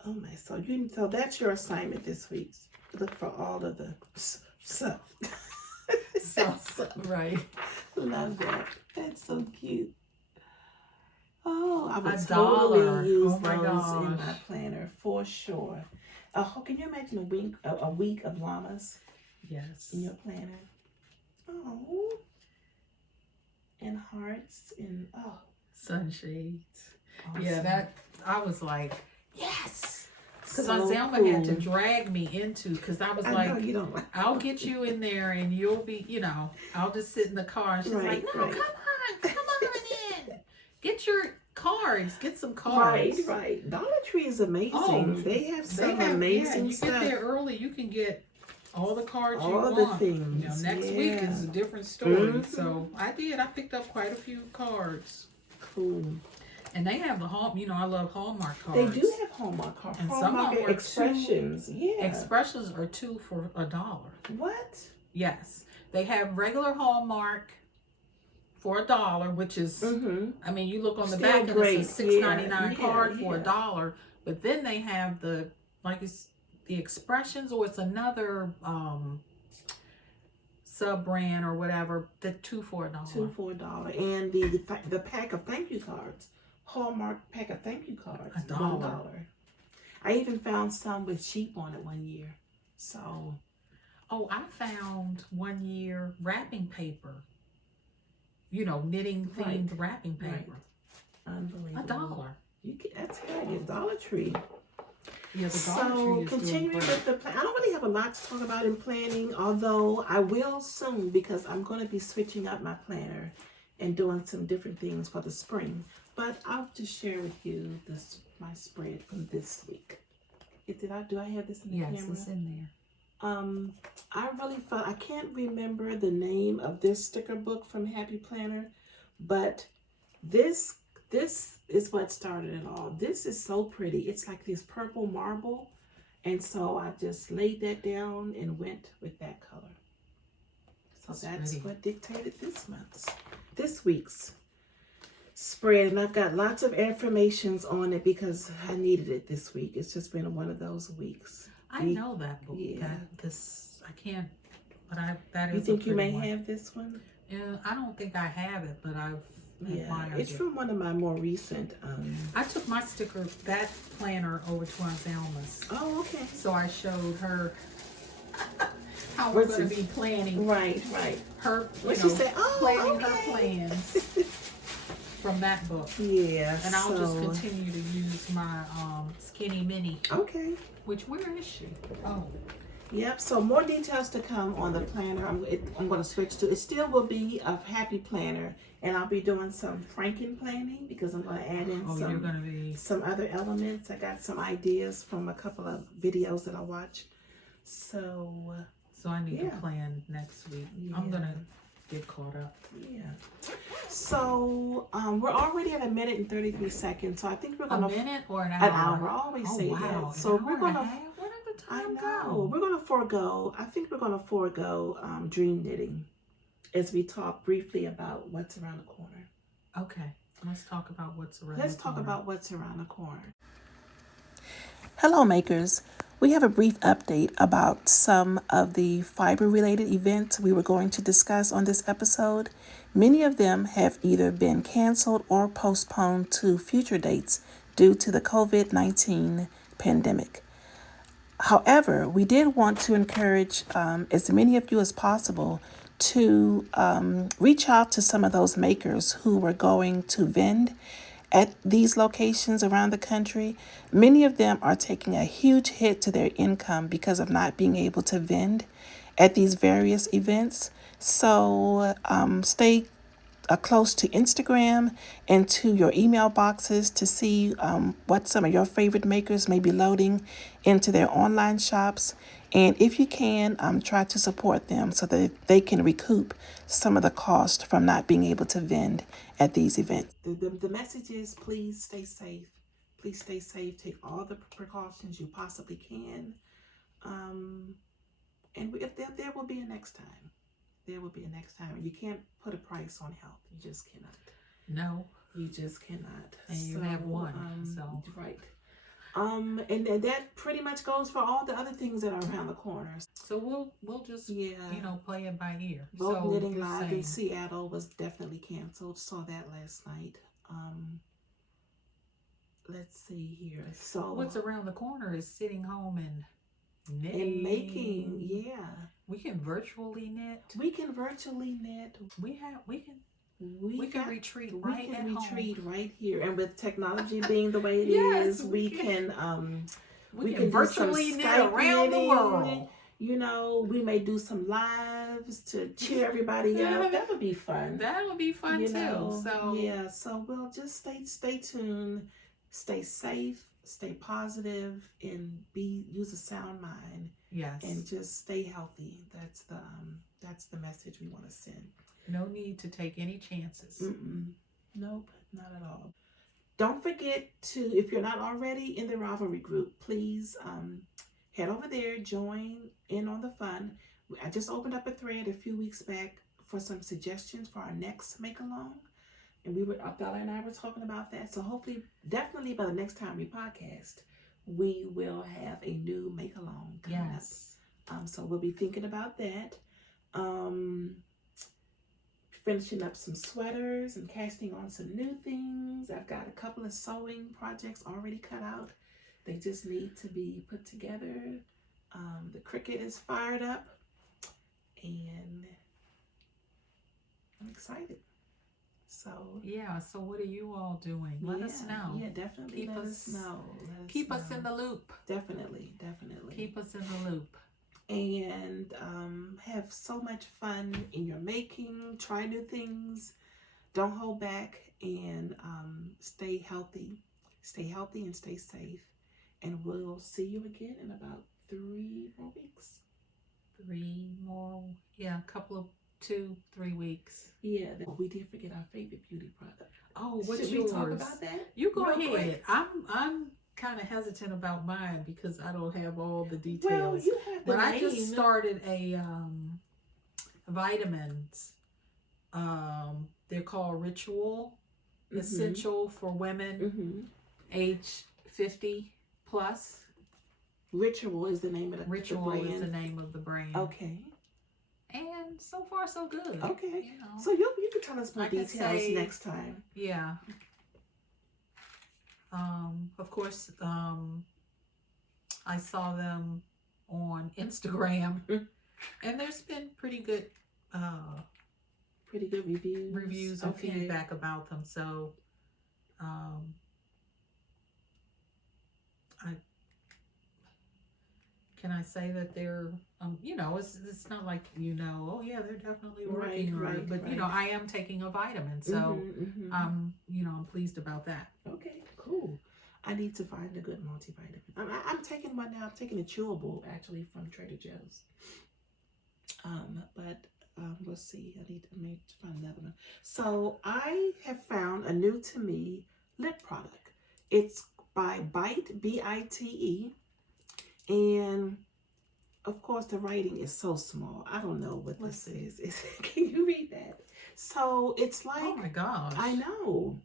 Oh my! So that's your assignment this week. Look for all of the stuff. Right. Love that. That's so cute. Oh, I would $1. totally use Oh my those gosh. in my planner for sure. Can you imagine a week of llamas Yes. in your planner? Oh, and hearts and Sunshades. awesome. Yeah, that I was like, yes. So So Zelma cool. had to drag me into, because I was I like, know you don't like. I'll get you in there and you'll be, I'll just sit in the car. And she's like, no, come on in. Get your cards. Get some cards. Right. Dollar Tree is amazing. Oh, they have some amazing you stuff. get there early, you can get all the cards you all want. the things. Next week is a different story. So I picked up quite a few cards. Cool. And they have the I love Hallmark cards. They do have Hallmark cards. And Hallmark some of them are expressions. Yeah. Expressions are 2 for $1. What? Yes. They have regular Hallmark for $1, which is, I mean, you look on the Still back great. and it's a $6.99 card for yeah. $1. But then they have it's the expressions, or it's another sub brand or whatever, the 2 for $1. 2 for $1. And the pack of thank you cards. Hallmark pack of thank you cards. $1. I even found some with sheep on it one year. So. Oh, I found one year wrapping paper. Knitting themed wrapping paper. Right. Unbelievable. $1. That's good. Dollar Tree. Yeah, the Dollar Tree is continuing with the plan, I don't really have a lot to talk about in planning, although I will soon, because I'm going to be switching up my planner and doing some different things for the spring. But I'll just share with you my spread from this week. Do I have this in the camera? Yes, it's in there. I really felt, I can't remember the name of this sticker book from Happy Planner, but this is what started it all. This is so pretty. It's like this purple marble, and so I just laid that down and went with that color. So that's pretty. what dictated this week's spread, and I've got lots of affirmations on it because I needed it this week. It's just been one of those weeks. I know that book. Yeah. I can't, but that is. You think you may one. have this one? Yeah, I don't think I have it, but I've admired it's it. from one of my more recent. I took my that planner over to Aunt Zelma's. Oh, okay. So I showed her how we're going to be planning. Right. Her, She said, planning her plans from that book. Yeah. And I'll just continue to use my Skinny Mini. Okay. Which, where is she? Oh. Yep, so more details to come on the planner. I'm going to switch to, it still will be a Happy Planner, and I'll be doing some Franken planning because I'm going to add in some other elements. I got some ideas from a couple of videos that I watch. So I need to plan next week. Yeah. I'm going to get caught up. Yeah. So we're already at 1 minute and 33 seconds. So I think we're going to... A minute or an hour? An hour. I always say that. So we're going to... I know. We're going to forego, I think we're going to forego dream knitting as we talk briefly about what's around the corner. Okay. Let's talk about what's around Let's the talk corner. about what's around the corner. Hello, makers. We have a brief update about some of the fiber-related events we were going to discuss on this episode. Many of them have either been canceled or postponed to future dates due to the COVID-19 pandemic. However, we did want to encourage as many of you as possible to reach out to some of those makers who were going to vend at these locations around the country. Many of them are taking a huge hit to their income because of not being able to vend at these various events. So stay close to Instagram and to your email boxes to see what some of your favorite makers may be loading into their online shops. And if you can, try to support them so that they can recoup some of the cost from not being able to vend at these events. The message is, please stay safe. Please stay safe. Take all the precautions you possibly can. And if there will be a next time. There will be a next time. You can't put a price on health. You just cannot. No. You just cannot. And you have one. Right. And that pretty much goes for all the other things that are around the corner. So we'll just play it by ear. Vogue Knitting Live in Seattle was definitely canceled. Saw that last night. let's see here. So what's around the corner is sitting home and knitting. And making, yeah. We can virtually knit. We can virtually knit. We can retreat right here. And with technology being the way it is, we can virtually knit around the world. You know, we may do some lives to cheer everybody up. That would be fun. That would be fun too. So yeah, so we'll just stay tuned, stay safe, stay positive, and use a sound mind. Yes. And just stay healthy. That's the message we want to send. No need to take any chances. Nope, not at all. Don't forget to, if you're not already in the Ravelry group, please head over there, join in on the fun. I just opened up a thread a few weeks back for some suggestions for our next make-along. And Bella and I were talking about that. So hopefully, definitely by the next time we podcast, we will have a new make-along coming up. So we'll be thinking about that. Finishing up some sweaters and casting on some new things. I've got a couple of sewing projects already cut out. They just need to be put together. The Cricut is fired up, and I'm excited. So yeah. So what are you all doing? Let us know. Yeah, definitely. Let us know. Keep us in the loop. Definitely. Keep us in the loop. And have so much fun in your making. Try new things. Don't hold back, and stay healthy. Stay healthy and stay safe. And we'll see you again in about 3 more weeks. 3 more, yeah, a couple of 2-3 weeks. Yeah, we did forget our favorite beauty product. Oh, what's Should yours? we talk about that? You go real ahead. quick? I'm kind of hesitant about mine because I don't have all the details. Well, you have the but name. I just started a vitamins. They're called Ritual, essential for women age 50 plus. Ritual is the name of the brand. Is the name of the brand. Okay. And so far so good. Okay. You know. So you can tell us more details next time. Yeah. Of course, I saw them on Instagram, and there's been pretty good reviews and feedback about them. So, can I say that they're, you know, it's not like, you know, oh yeah, they're definitely working, right? But you know, I am taking a vitamin, so you know, I'm pleased about that. Okay, cool. I need to find a good multivitamin. I'm taking one now. I'm taking a chewable actually from Trader Joe's. But we'll see. I need to find another one. So I have found a new to me lip product. It's by Bite, B-I-T-E. And of course the writing is so small. I don't know what this is. Can you read that? So it's like, oh my gosh. I know.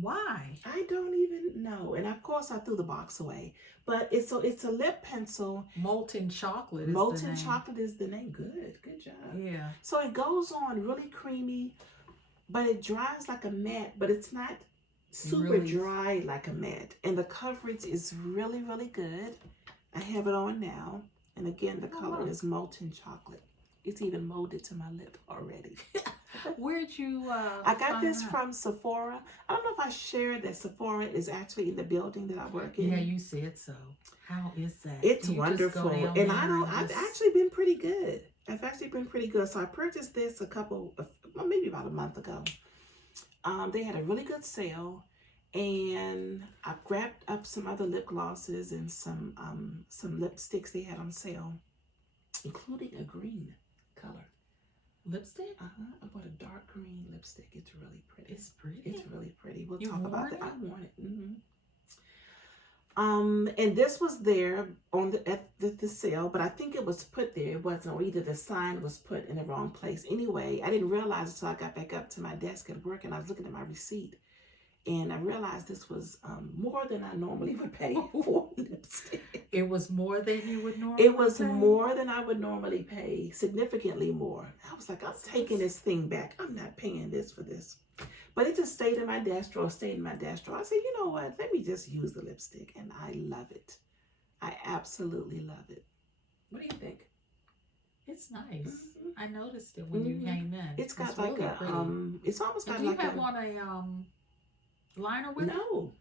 Why? I don't even know. And of course I threw the box away. But it's a lip pencil. Molten chocolate is the name. Good job. Yeah. So it goes on really creamy, but it dries like a matte, but it's not super dry like a matte. And the coverage is really, really good. I have it on now. And again, the color is molten chocolate. It's even molded to my lip already. Where'd you I got this from Sephora. I don't know if I shared that Sephora is actually in the building that I work in. Yeah, you said so. How is that? It's wonderful. And I've actually been pretty good. So I purchased this maybe about a month ago. They had a really good sale. And I grabbed up some other lip glosses and some lipsticks they had on sale, including a green color. Lipstick? I bought a dark green lipstick. It's really pretty. It's pretty. It's really pretty. We'll you talk about that. It? I want it. And this was there at the sale, but I think it was put there. It wasn't, or either the sign was put in the wrong place. Anyway, I didn't realize it until I got back up to my desk at work and I was looking at my receipt. And I realized this was more than I normally would pay for lipstick. It was more than you would normally It was pay? more than I would normally pay, significantly more. I was like, I'm taking this thing back. I'm not paying this for this. But it just stayed in my desk drawer, stayed in my desk drawer. I said, you know what? Let me just use the lipstick. And I love it. I absolutely love it. What do you think? It's nice. I noticed it when you came in. It's got it's like really a, pretty. it's almost got do you like have a... on a liner with it? No.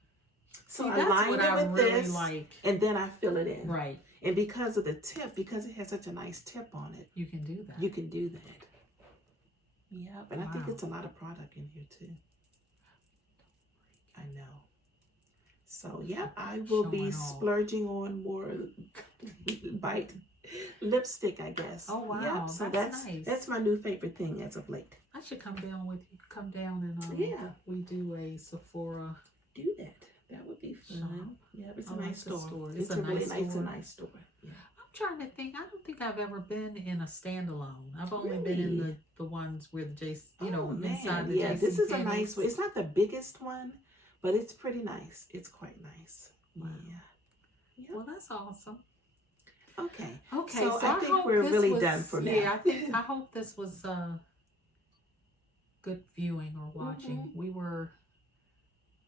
So See, I that's lined what it I with really this, like. and then I fill it in. Right. And because of the tip, because it has such a nice tip on it, You can do that. you can do that. Yep. And I think Wow. it's a lot of product in here too. I know. So, yep, I will be Showing off. splurging on more Bite lipstick, I guess. Oh, wow. Yep. So That's nice. that's my new favorite thing as of late. I should come down with you. Come down and Yeah. we do a Sephora. Do that. That would be fun. Shop. Yep, it's I a like nice the store. store. It's It's a a really nice nice store. Yeah. I'm trying to think. I don't think I've ever been in a standalone. I've only been in Really? the ones where the JC, Oh, inside man. the Yeah, JC this is a Penney's. nice one. It's not the biggest one, but it's pretty nice. It's quite nice. Wow. Yeah. Yep. Well, that's awesome. Okay. Okay, So so I think hope we're this really was- done for now. Yeah, I hope this was good viewing or watching. We were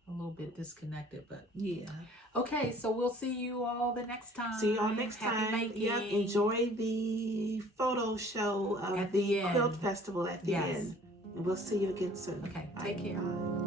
a little bit disconnected, but Yeah. okay. So we'll see you all the next time. See y'all next Happy time. making. Yep. Enjoy the photo show of At the the Quilt end. Festival at the Yes. end. And we'll see you again soon. Okay, Bye. take care. Bye.